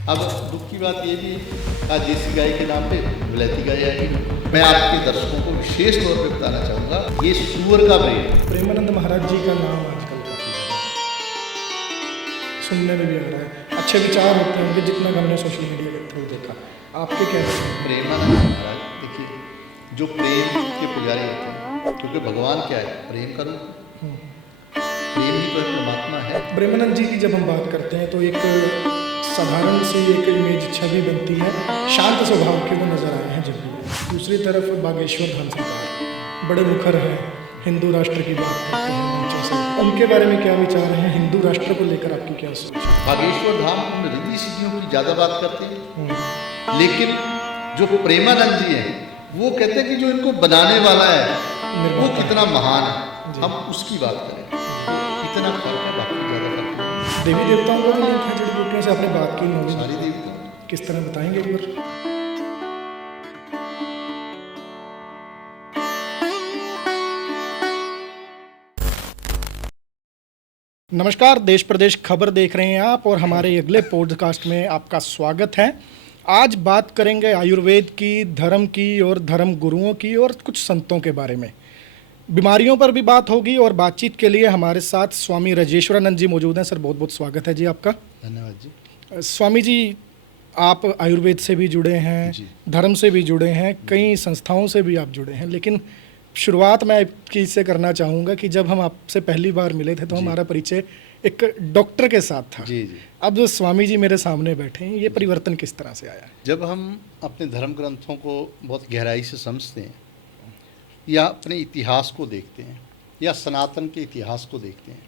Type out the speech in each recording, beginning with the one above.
अब दुख की बात ये भी आज देसी गाय के नाम पे विलायती गाय आएगी। मैं आपके दर्शकों को विशेष तौर पे बताना चाहूँगा, ये सूअर का ब्रेन। प्रेमानंद महाराज जी का नाम आजकल काफ़ी ज़्यादा सुनने में भी आ रहा है। अच्छे विचार होते होंगे जितना हमने सोशल मीडिया के थ्रू देखा। आपके क्या हैं? प्रेमानंद महाराज देखिए, जो प्रेम के पुजारी होते हैं, क्योंकि भगवान क्या है, प्रेम का रूप। प्रेम ही तो परमात्मा है। प्रेमानंद जी की जब हम बात करते हैं तो एक साधारण सी एक इमेज छवि बनती है, शांत स्वभाव के वो नजर आए हैं जब भी। दूसरी तरफ बागेश्वर धाम सरकार बड़े मुखर हैं, हिंदू राष्ट्र की बात करते हैं मंचों से। उनके बारे में क्या विचार हैं? हिंदू राष्ट्र को लेकर आपकी क्या सोच है? बागेश्वर धाम रिद्धि सिद्धियों की ज़्यादा बात करते हैं, लेकिन जो प्रेमानंद जी हैं वो कहते हैं कि जो इनको बनाने वाला है वो कितना महान है, हम उसकी बात करें। इतना फर्क है, बाकी ज़्यादा फर्क नहीं। देवी देवताओं का भी लिंक है जड़ी बूटियों से, आपने बात की नॉलेज सारी देवता किस तरह बताएंगे एक बार? नमस्कार, देश प्रदेश खबर देख रहे हैं आप और हमारे अगले पॉडकास्ट में आपका स्वागत है। आज बात करेंगे आयुर्वेद की, धर्म की और धर्म गुरुओं की और कुछ संतों के बारे में। बीमारियों पर भी बात होगी और बातचीत के लिए हमारे साथ स्वामी राजेश्वरानंद जी मौजूद हैं। सर, बहुत बहुत स्वागत है जी आपका। धन्यवाद जी। स्वामी जी, आप आयुर्वेद से भी जुड़े हैं, धर्म से भी जुड़े हैं, कई संस्थाओं से भी आप जुड़े हैं, लेकिन शुरुआत मैं आपकी इससे करना चाहूँगा कि जब हम आपसे पहली बार मिले थे तो हमारा परिचय एक डॉक्टर के साथ था। जी जी। अब जो स्वामी जी मेरे सामने बैठे हैं, ये परिवर्तन किस तरह से आया? जब हम अपने धर्म ग्रंथों को बहुत गहराई से समझते हैं या अपने इतिहास को देखते हैं या सनातन के इतिहास को देखते हैं,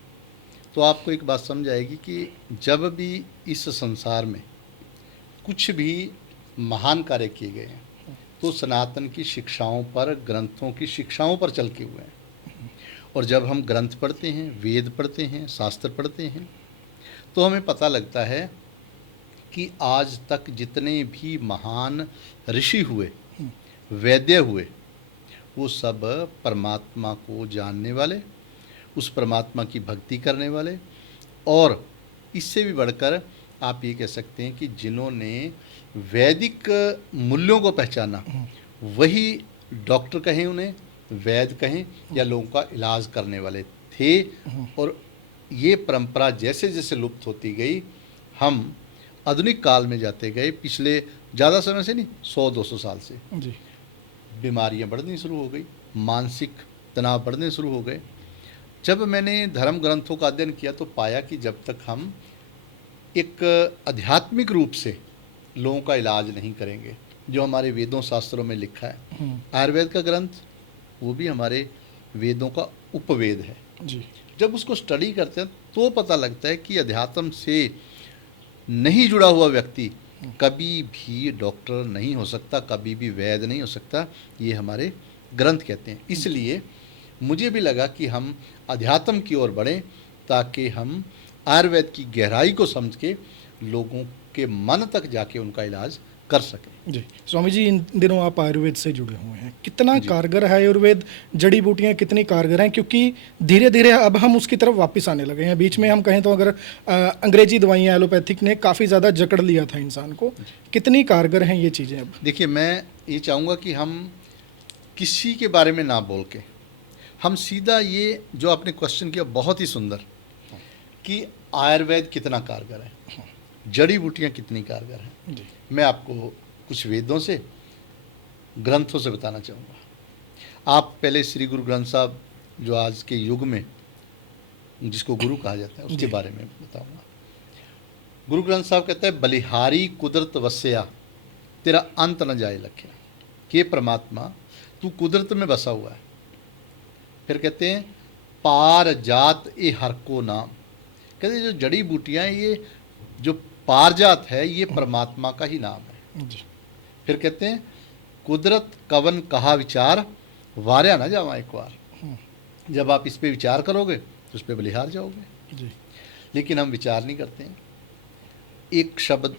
तो आपको एक बात समझ आएगी कि जब भी इस संसार में कुछ भी महान कार्य किए गए हैं तो सनातन की शिक्षाओं पर, ग्रंथों की शिक्षाओं पर चल के हुए हैं। और जब हम ग्रंथ पढ़ते हैं, वेद पढ़ते हैं, शास्त्र पढ़ते हैं, तो हमें पता लगता है कि आज तक जितने भी महान ऋषि हुए, वैद्य हुए, वो सब परमात्मा को जानने वाले, उस परमात्मा की भक्ति करने वाले, और इससे भी बढ़कर आप ये कह सकते हैं कि जिन्होंने वैदिक मूल्यों को पहचाना, वही डॉक्टर कहें, उन्हें वैद्य कहें, या लोगों का इलाज करने वाले थे। और ये परंपरा जैसे जैसे लुप्त होती गई, हम आधुनिक काल में जाते गए। पिछले ज़्यादा समय से नहीं, 100-200 साल से जी। बीमारियां बढ़नी शुरू हो गई, मानसिक तनाव बढ़ने शुरू हो गए। जब मैंने धर्म ग्रंथों का अध्ययन किया तो पाया कि जब तक हम एक आध्यात्मिक रूप से लोगों का इलाज नहीं करेंगे, जो हमारे वेदों शास्त्रों में लिखा है, आयुर्वेद का ग्रंथ वो भी हमारे वेदों का उपवेद है जी। जब उसको स्टडी करते हैं तो पता लगता है कि अध्यात्म से नहीं जुड़ा हुआ व्यक्ति कभी भी डॉक्टर नहीं हो सकता, कभी भी वैद्य नहीं हो सकता, ये हमारे ग्रंथ कहते हैं। इसलिए मुझे भी लगा कि हम अध्यात्म की ओर बढ़ें ताकि हम आयुर्वेद की गहराई को समझ के लोगों के मन तक जाके उनका इलाज कर सकें। जी। स्वामी जी, इन दिनों आप आयुर्वेद से जुड़े हुए हैं, कितना कारगर है आयुर्वेद? जड़ी बूटियां कितनी कारगर हैं? क्योंकि धीरे धीरे अब हम उसकी तरफ वापस आने लगे हैं। बीच में हम कहें तो अगर अंग्रेजी दवाइयाँ, एलोपैथिक ने काफ़ी ज़्यादा जकड़ लिया था इंसान को। कितनी कारगर हैं ये चीज़ें अब? देखिए, मैं ये चाहूँगा कि हम किसी के बारे में ना बोल के हम सीधा ये जो आपने क्वेश्चन किया, बहुत ही सुंदर, कि आयुर्वेद कितना कारगर है, जड़ी बूटियाँ कितनी कारगर हैं। जी। मैं आपको कुछ वेदों से, ग्रंथों से बताना चाहूँगा। आप पहले श्री गुरु ग्रंथ साहब, जो आज के युग में जिसको गुरु कहा जाता है, उसके बारे में बताऊँगा। गुरु ग्रंथ साहब कहता है, बलिहारी कुदरत वस्या, तेरा अंत न जाए लख्या। कि परमात्मा तू कुदरत में बसा हुआ है। फिर कहते हैं, पार जात ए हर को नाम। कहते हैं जो जड़ी बूटियाँ, ये जो पारजात है, ये परमात्मा का ही नाम है। जी। फिर कहते हैं, कुदरत कवन कहा विचार, वार्या ना जावा एक बार। जब आप इस पे विचार करोगे तो उस पे बलिहार जाओगे। जी। लेकिन हम विचार नहीं करते हैं। एक शब्द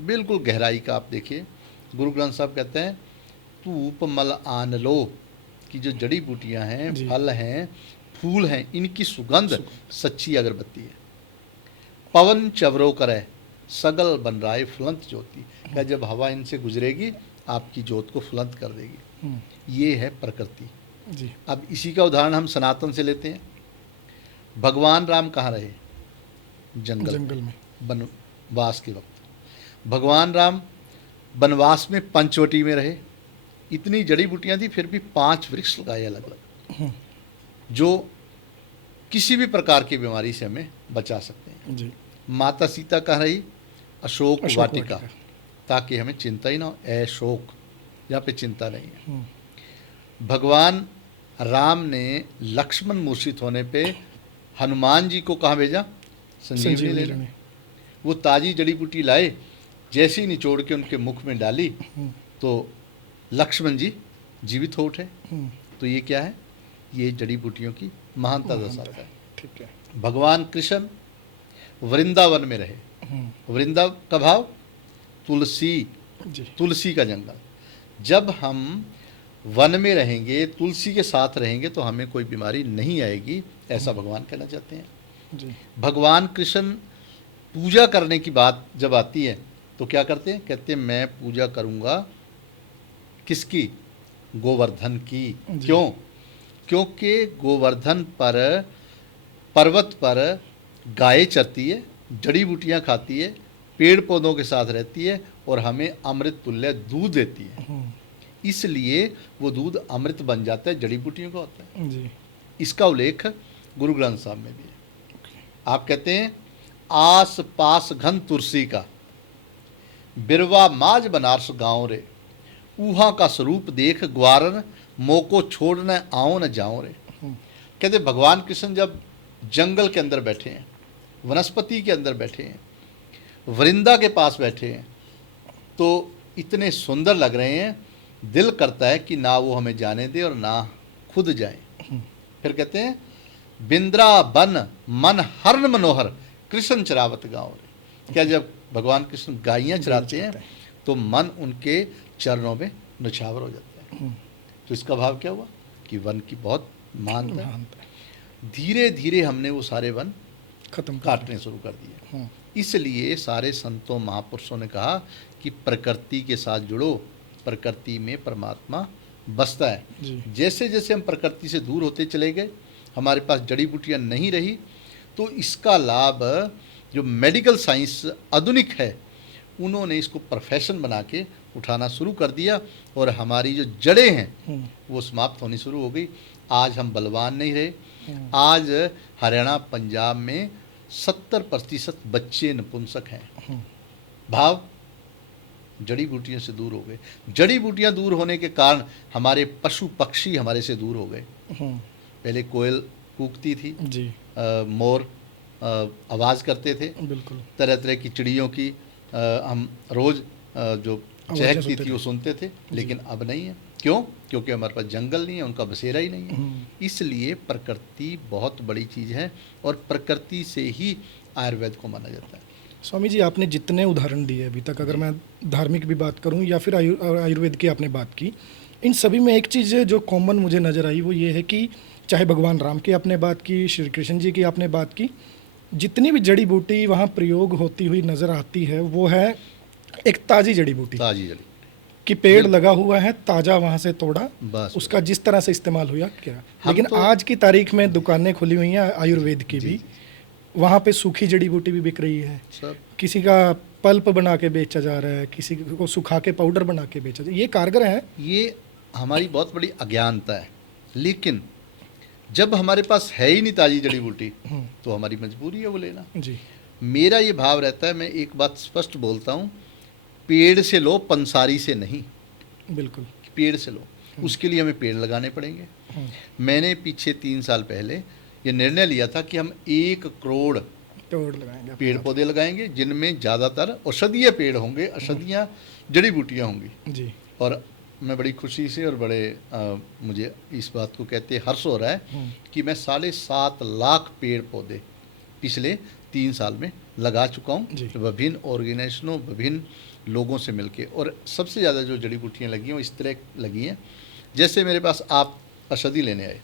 बिल्कुल गहराई का आप देखिए, गुरु ग्रंथ साहब कहते हैं, धूप मल आन लो, कि जो जड़ी बूटियां हैं, फल हैं, फूल हैं, इनकी सुगंध सच्ची अगरबत्ती है। पवन चवरो करे, सगल बन रहा है फुलंत ज्योति। क्या जब हवा इनसे गुजरेगी आपकी ज्योत को फुलंत कर देगी। ये है प्रकृति जी। अब इसी का उदाहरण हम सनातन से लेते हैं। भगवान राम कहाँ रहे? जंगल में वनवास के वक्त भगवान राम वनवास में पंचवटी में रहे। इतनी जड़ी बूटियां थी, फिर भी 5 वृक्ष लगाए अलग अलग, जो किसी भी प्रकार की बीमारी से हमें बचा सकते हैं जी। माता सीता कहाँ रही? अशोक अशोक वाटिका, वाटिका। ताकि हमें चिंता ही ना हो, अशोक, यहाँ पे चिंता नहीं है। भगवान राम ने लक्ष्मण मूर्छित होने पे हनुमान जी को कहाँ भेजा? संजीवनी लेने। वो ताजी जड़ी बूटी लाए, जैसे ही निचोड़ के उनके मुख में डाली तो लक्ष्मण जी जीवित हो उठे। तो ये क्या है? ये जड़ी बूटियों की महानता दर्शाता है। ठीक है। भगवान कृष्ण वृंदावन में रहे। वृंदा का भाव तुलसी, तुलसी का जंगल। जब हम वन में रहेंगे, तुलसी के साथ रहेंगे तो हमें कोई बीमारी नहीं आएगी, ऐसा भगवान कहना चाहते हैं जी। भगवान कृष्ण पूजा करने की बात जब आती है तो क्या करते हैं? कहते हैं मैं पूजा करूंगा किसकी? गोवर्धन की। क्यों? क्योंकि गोवर्धन पर, पर्वत पर गाय चरती है, जड़ी बूटियां खाती है, पेड़ पौधों के साथ रहती है और हमें अमृत तुल्य दूध देती है। इसलिए वो दूध अमृत बन जाता है, जड़ी बूटियों का होता है जी। इसका उल्लेख गुरु ग्रंथ साहब में भी है। आप कहते हैं आस पास घन तुलसी का, बिरवा माज बनारस गाँव रे, ऊहा का स्वरूप देख ग्वारन, मोको छोड़ न आओ न जाओ रे। कहते भगवान कृष्ण जब जंगल के अंदर बैठे हैं, वनस्पति के अंदर बैठे हैं, वृंदा के पास बैठे हैं, तो इतने सुंदर लग रहे हैं, दिल करता है कि ना वो हमें जाने दे और ना खुद जाए। फिर कहते हैं बिंद्रा बन मन हर्न मनोहर, कृष्ण चरावत गाँव रे। क्या जब भगवान कृष्ण गायियाँ चराते हैं तो मन उनके चरणों में निछावर हो जाता है। तो इसका भाव क्या हुआ कि वन की बहुत महानता है। धीरे धीरे हमने वो सारे वन खत्म काटने शुरू कर दिए। इसलिए सारे संतों महापुरुषों ने कहा कि प्रकृति के साथ जुड़ो, प्रकृति में परमात्मा बसता है। जैसे जैसे हम प्रकृति से दूर होते चले गए, हमारे पास जड़ी बूटियाँ नहीं रही, तो इसका लाभ जो मेडिकल साइंस आधुनिक है उन्होंने इसको प्रोफेशन बना के उठाना शुरू कर दिया और हमारी जो जड़ें हैं वो समाप्त होनी शुरू हो गई। आज हम बलवान नहीं रहे। आज हरियाणा पंजाब में 70% बच्चे नपुंसक हैं। भाव जड़ी बूटियों से दूर हो गए। जड़ी बूटियां दूर होने के कारण हमारे पशु पक्षी हमारे से दूर हो गए। पहले कोयल कूकती थी जी। मोर आवाज़ करते थे, बिल्कुल तरह तरह की चिड़ियों की हम रोज़ जो चहकती थी वो सुनते थे, लेकिन अब नहीं है। क्यों? क्योंकि हमारे पास जंगल नहीं है, उनका बसेरा ही नहीं है। इसलिए प्रकृति बहुत बड़ी चीज़ है और प्रकृति से ही आयुर्वेद को माना जाता है। स्वामी जी, आपने जितने उदाहरण दिए अभी तक, अगर मैं धार्मिक भी बात करूं या फिर आयुर्वेद की आपने बात की, इन सभी में एक चीज़ जो कॉमन मुझे नज़र आई वो ये है कि चाहे भगवान राम की आपने बात की, श्री कृष्ण जी की आपने बात की, जितनी भी जड़ी बूटी वहाँ प्रयोग होती हुई नज़र आती है वो है एक ताज़ी जड़ी बूटी। ताज़ी जड़ी कि पेड़ लगा हुआ है, ताज़ा वहाँ से तोड़ा, बस उसका जिस तरह से इस्तेमाल हुआ क्या। लेकिन तो आज की तारीख में दुकानें खुली हुई हैं आयुर्वेद की भी, वहाँ पे सूखी जड़ी बूटी भी बिक रही है। सब किसी का पल्प बना के बेचा जा रहा है, किसी को सुखा के पाउडर बना के बेचा जा रहा है। ये कारगर है। ये हमारी बहुत बड़ी अज्ञानता है। लेकिन जब हमारे पास है ही नहीं ताज़ी जड़ी बूटी तो हमारी मजबूरी है वो लेना। जी। मेरा ये भाव रहता है, मैं एक बात स्पष्ट बोलता हूँ, पेड़ से लो, पंसारी से नहीं। बिल्कुल पेड़ से लो, उसके लिए हमें पेड़ लगाने पड़ेंगे। मैंने पीछे 3 साल पहले ये निर्णय लिया था कि हम 1 करोड़ पेड़ पौधे लगाएंगे जिनमें ज़्यादातर औषधीय पेड़ होंगे, औषधियाँ जड़ी बूटियाँ होंगी जी। और मैं बड़ी खुशी से और बड़े मुझे इस बात को कहते हर्ष हो रहा है कि मैं 7.5 लाख पेड़ पौधे पिछले 3 साल में लगा चुका हूँ, विभिन्न ऑर्गेनाइजेशनों, विभिन्न लोगों से मिलके। और सबसे ज़्यादा जो जड़ी बूटियाँ लगी हैं वो इस तरह लगी हैं, जैसे मेरे पास आप औषधि लेने आए,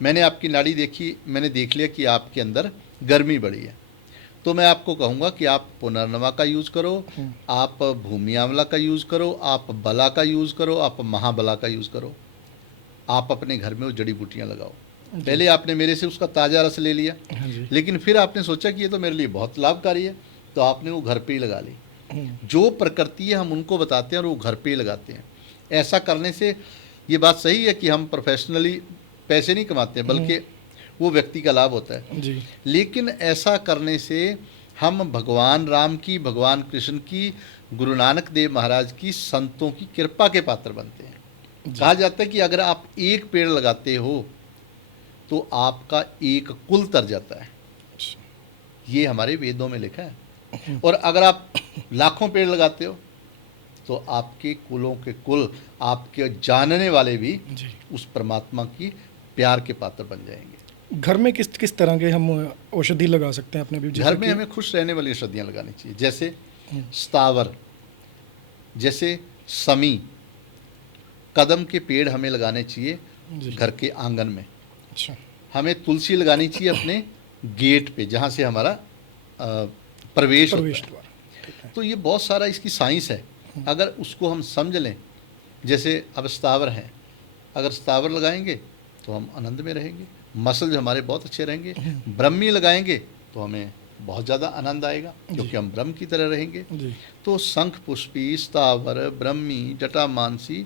मैंने आपकी नाड़ी देखी, मैंने देख लिया कि आपके अंदर गर्मी बढ़ी है, तो मैं आपको कहूँगा कि आप पुनर्नवा का यूज़ करो, आप भूमि आंवला का यूज़ करो, आप बला का यूज़ करो, आप महाबला का यूज़ करो। आप अपने घर में वो जड़ी बूटियाँ लगाओ। पहले आपने मेरे से उसका ताज़ा रस ले लिया, हाँ जी। लेकिन फिर आपने सोचा कि ये तो मेरे लिए बहुत लाभकारी है, तो आपने वो घर पे ही लगा ली। जो प्रकृति है हम उनको बताते हैं और वो घर पे ही लगाते हैं। ऐसा करने से ये बात सही है कि हम प्रोफेशनली पैसे नहीं कमाते हैं, बल्कि वो व्यक्ति का लाभ होता है। जी। लेकिन ऐसा करने से हम भगवान राम की, भगवान कृष्ण की, गुरु नानक देव महाराज की, संतों की कृपा के पात्र बनते हैं। कहा जाता है कि अगर आप एक पेड़ लगाते हो तो आपका एक कुल तर जाता है। ये हमारे वेदों में लिखा है। और अगर आप लाखों पेड़ लगाते हो तो आपके कुलों के कुल, आपके जानने वाले भी जी। उस परमात्मा की प्यार के पात्र बन जाएंगे। घर में किस किस तरह के हम औषधि लगा सकते हैं अपने भी? घर में हमें खुश रहने वाली औषधियाँ लगानी चाहिए, जैसे स्थावर, जैसे समी, कदम के पेड़ हमें लगाने चाहिए जी। घर के आंगन में। अच्छा। हमें तुलसी लगानी चाहिए अपने गेट पे, जहाँ से हमारा प्रवेश होता प्रवेश है। द्वार। ठीक है। तो ये बहुत सारा इसकी साइंस है, अगर उसको हम समझ लें। जैसे अब स्थावर हैं, अगर स्थावर लगाएंगे तो हम आनंद में रहेंगे, मसल हमारे बहुत अच्छे रहेंगे। ब्रह्मी लगाएंगे तो हमें बहुत ज़्यादा आनंद आएगा, क्योंकि हम ब्रह्म की तरह रहेंगे। जी। तो शंख पुष्पी, स्थावर, ब्रह्मी, जटामानसी,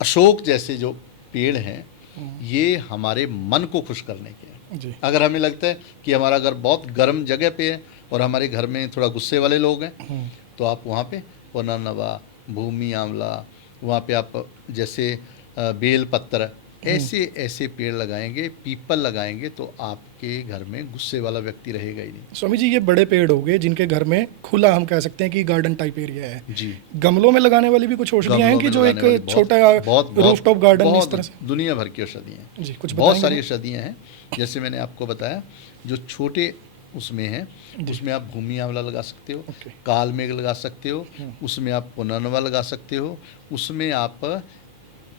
अशोक जैसे जो पेड़ हैं, ये हमारे मन को खुश करने के हैं। जी। अगर हमें लगता है कि हमारा घर बहुत गर्म जगह पे है और हमारे घर में थोड़ा गुस्से वाले लोग हैं, तो आप वहाँ पे पुनर्नवा, भूमि आंवला, वहाँ पे आप जैसे बेल पत्र, ऐसे ऐसे पेड़ लगाएंगे, पीपल लगाएंगे, तो आपके घर में गुस्से वाला व्यक्ति रहेगा ही नहीं। स्वामी जी, ये बड़े पेड़ हो गए जिनके घर में खुला, हम कह सकते हैं कि गार्डन टाइप एरिया है। जी। गमलों में लगाने वाली भी कुछ औषधियाँ हैं गमलों कि में जो लगाने वाली एक छोटा रूफटॉप गार्डन इस तरह से? दुनिया भर की औषधियाँ हैं। जी, कुछ बहुत बताएंगे? सारी औषधियाँ हैं। जैसे मैंने आपको बताया, जो छोटे उसमें हैं, उसमें आप भूमि आंवला लगा सकते हो, ओके। काल मेघ लगा सकते हो, उसमें आप पुनर्नवा लगा सकते हो, उसमें आप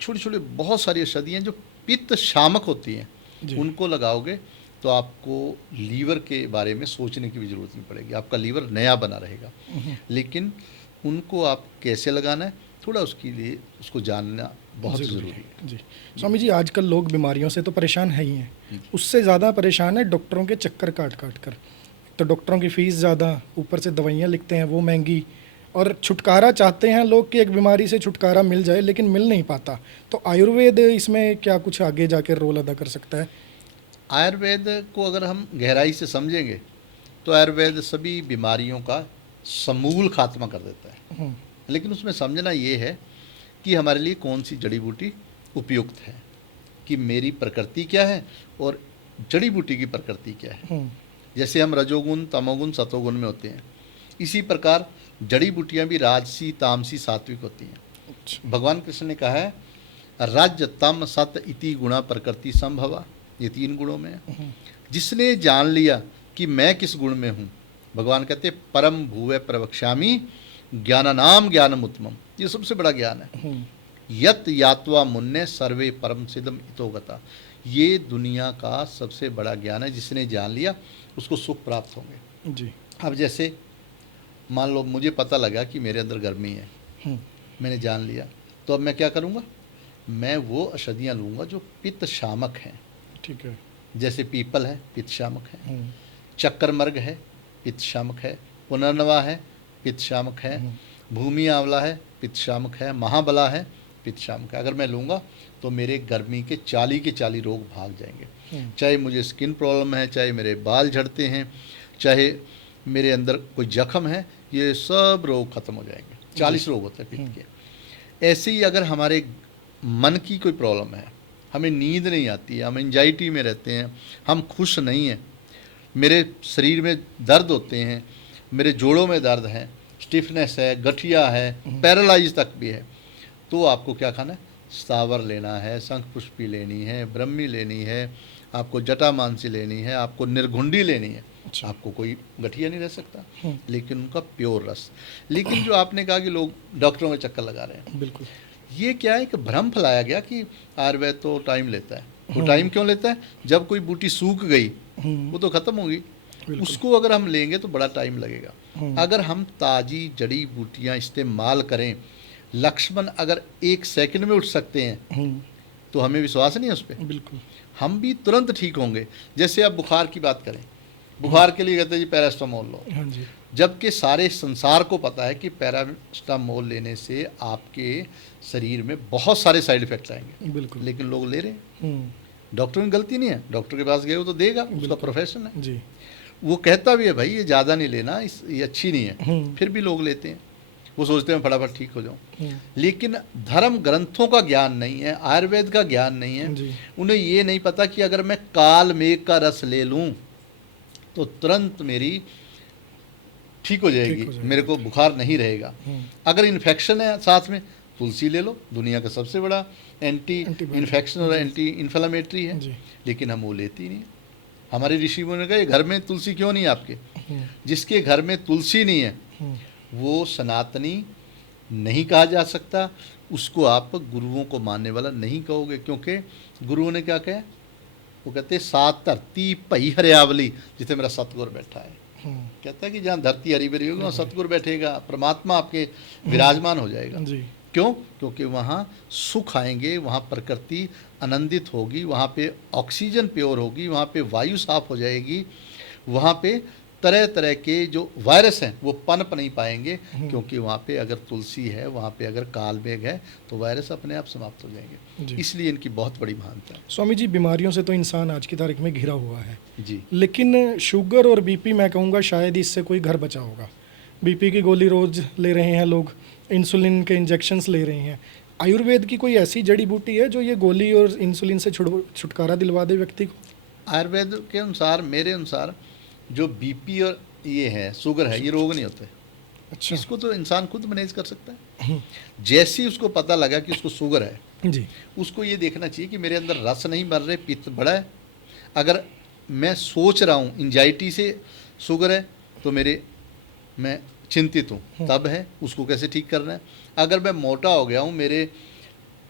छोटी छोटी बहुत सारी औषधियाँ जो पित्त शामक होती हैं, जी। उनको लगाओगे तो आपको लीवर के बारे में सोचने की भी ज़रूरत नहीं पड़ेगी, आपका लीवर नया बना रहेगा। लेकिन उनको आप कैसे लगाना है, थोड़ा उसके लिए उसको जानना बहुत ज़रूरी है। जी। स्वामी जी, आजकल लोग बीमारियों से तो परेशान है ही हैं, उससे ज़्यादा परेशान है डॉक्टरों के चक्कर काट काट कर। तो डॉक्टरों की फ़ीस ज़्यादा, ऊपर से दवाइयाँ लिखते हैं वो महंगी, और छुटकारा चाहते हैं लोग कि एक बीमारी से छुटकारा मिल जाए, लेकिन मिल नहीं पाता। तो आयुर्वेद इसमें क्या कुछ आगे जाकर रोल अदा कर सकता है? आयुर्वेद को अगर हम गहराई से समझेंगे तो आयुर्वेद सभी बीमारियों का समूल खात्मा कर देता है। लेकिन उसमें समझना ये है कि हमारे लिए कौन सी जड़ी बूटी उपयुक्त है, कि मेरी प्रकृति क्या है और जड़ी बूटी की प्रकृति क्या है। जैसे हम रजोगुण, तमोगुण, सतोगुण में होते हैं, इसी प्रकार जड़ी बूटियाँ भी राजसी, तामसी, सात्विक होती हैं। भगवान कृष्ण ने कहा है, रज तम सत इति गुणा प्रकृति संभवा, ये 3 गुणों में है। जिसने जान लिया कि मैं किस गुण में हूँ, भगवान कहते परम भूवे प्रवक्ष्यामि ज्ञानानाम ज्ञानमुत्तमम, ये सबसे बड़ा ज्ञान है। यत यात्वा मुन्ने सर्वे परम सिद्धम इतोगता, ये दुनिया का सबसे बड़ा ज्ञान है। जिसने जान लिया उसको सुख प्राप्त होंगे। जी। अब जैसे मान लो मुझे पता लगा कि मेरे अंदर गर्मी है, मैंने जान लिया, तो अब मैं क्या करूँगा, मैं वो औषधियाँ लूँगा जो पित्त शामक हैं। ठीक है। जैसे पीपल है, पित्त शामक है, चक्करमर्ग है, पित्त शामक है, पुनर्नवा है, पित्त शामक है, भूमि आंवला है, पित्त शामक है, महाबला है, पित्त शामक है। अगर मैं लूँगा तो मेरे गर्मी के 40 के 40 रोग भाग जाएंगे। चाहे मुझे स्किन प्रॉब्लम है, चाहे मेरे बाल झड़ते हैं, चाहे मेरे अंदर कोई जख्म है, ये सब रोग खत्म हो जाएंगे। 40 रोग होते हैं पित्त के। ऐसे ही अगर हमारे मन की कोई प्रॉब्लम है, हमें नींद नहीं आती है, हम एंजाइटी में रहते हैं, हम खुश नहीं हैं, मेरे शरीर में दर्द होते हैं, मेरे जोड़ों में दर्द है, स्टिफनेस है, गठिया है, पैरालाइज तक भी है, तो आपको क्या खाना है, स्थावर लेना है, शंख पुष्पी लेनी है, ब्रह्मी लेनी है, आपको जटामानसी लेनी है, आपको निर्घुंडी लेनी है। अच्छा। आपको कोई गठिया नहीं रह सकता, लेकिन उनका प्योर रस। लेकिन जो आपने कहा कि लोग डॉक्टरों में चक्कर लगा रहे हैं, बिल्कुल, ये क्या है कि भ्रम फैलाया गया कि आयुर्वेद तो टाइम लेता है। वो टाइम क्यों लेता है, जब कोई बूटी सूख गई वो तो खत्म होगी, बिल्कुल। उसको अगर हम लेंगे तो बड़ा टाइम लगेगा। अगर हम ताज़ी जड़ी बूटियाँ इस्तेमाल करें, लक्ष्मण अगर 1 सेकंड में उठ सकते हैं तो हमें विश्वास नहीं है उस पर, बिल्कुल। हम भी तुरंत ठीक होंगे। जैसे अब बुखार की बात करें, बुखार के लिए कहते हैं जी पैरास्टामोल लो, हाँ जी। जबकि सारे संसार को पता है कि पैरास्टामोल लेने से आपके शरीर में बहुत सारे साइड इफेक्ट आएंगे, बिल्कुल। लेकिन लोग ले रहे हैं। हम्म, डॉक्टर की गलती नहीं है, डॉक्टर के पास गए वो तो देगा, उसका बिल्कुल। प्रोफेशन है। जी। वो कहता भी है भाई ये ज़्यादा नहीं लेना, ये अच्छी नहीं है, फिर भी लोग लेते हैं। वो सोचते हैं फटाफट ठीक हो जाऊं, लेकिन धर्म ग्रंथों का ज्ञान नहीं है, आयुर्वेद का ज्ञान नहीं है। जी। उन्हें ये नहीं पता कि अगर मैं काल मेघ का रस ले लूं तो तुरंत मेरी ठीक हो जाएगी, मेरे को बुखार नहीं रहेगा। अगर इन्फेक्शन है साथ में, तुलसी ले लो, दुनिया का सबसे बड़ा एंटी इन्फेक्शन और एंटी इन्फ्लेमेटरी है, जी। लेकिन हम वो लेते ही नहीं। हमारे ऋषि मुनि ने कहा घर में तुलसी क्यों नहीं है आपके? जिसके घर में तुलसी नहीं है वो सनातनी नहीं कहा जा सकता, उसको आप गुरुओं को मानने वाला नहीं कहोगे। क्योंकि गुरुओं ने क्या कहा? वो कहते सात धरती पई हरियावली जिथे मेरा सतगुर बैठा है। कहता है कि जहाँ धरती हरी भरी होगी वहाँ सतगुर बैठेगा, परमात्मा आपके विराजमान हो जाएगा। जी। क्यों? क्योंकि वहाँ सुख आएंगे, वहाँ प्रकृति आनंदित होगी, वहाँ पे ऑक्सीजन प्योर होगी, वहाँ पे वायु साफ हो जाएगी, वहाँ पे तरह तरह के जो वायरस हैं वो पनप नहीं पाएंगे। क्योंकि वहाँ पे अगर तुलसी है, वहाँ पे अगर काल मेघ है तो वायरस अपने आप समाप्त हो जाएंगे। इसलिए इनकी बहुत बड़ी महानता है। स्वामी जी, बीमारियों से तो इंसान आज की तारीख में घिरा हुआ है जी, लेकिन शुगर और बीपी मैं कहूँगा शायद इससे कोई घर बचा होगा। बीपी की गोली रोज ले रहे हैं लोग, इंसुलिन के इंजेक्शंस ले रहे हैं। आयुर्वेद की कोई ऐसी जड़ी बूटी है जो ये गोली और इंसुलिन से छुटकारा दिलवा दे व्यक्ति को? आयुर्वेद के अनुसार, मेरे अनुसार, जो बीपी और ये है शुगर है, ये रोग नहीं होते। अच्छा। इसको तो इंसान खुद मैनेज कर सकता है। जैसे ही उसको पता लगा कि उसको शुगर है जी। उसको ये देखना चाहिए कि मेरे अंदर रस नहीं बन रहे, पित्त बड़ा है। अगर मैं सोच रहा हूँ एंजाइटी से शुगर है तो मैं चिंतित हूँ, तब है, उसको कैसे ठीक करना है। अगर मैं मोटा हो गया हूँ, मेरे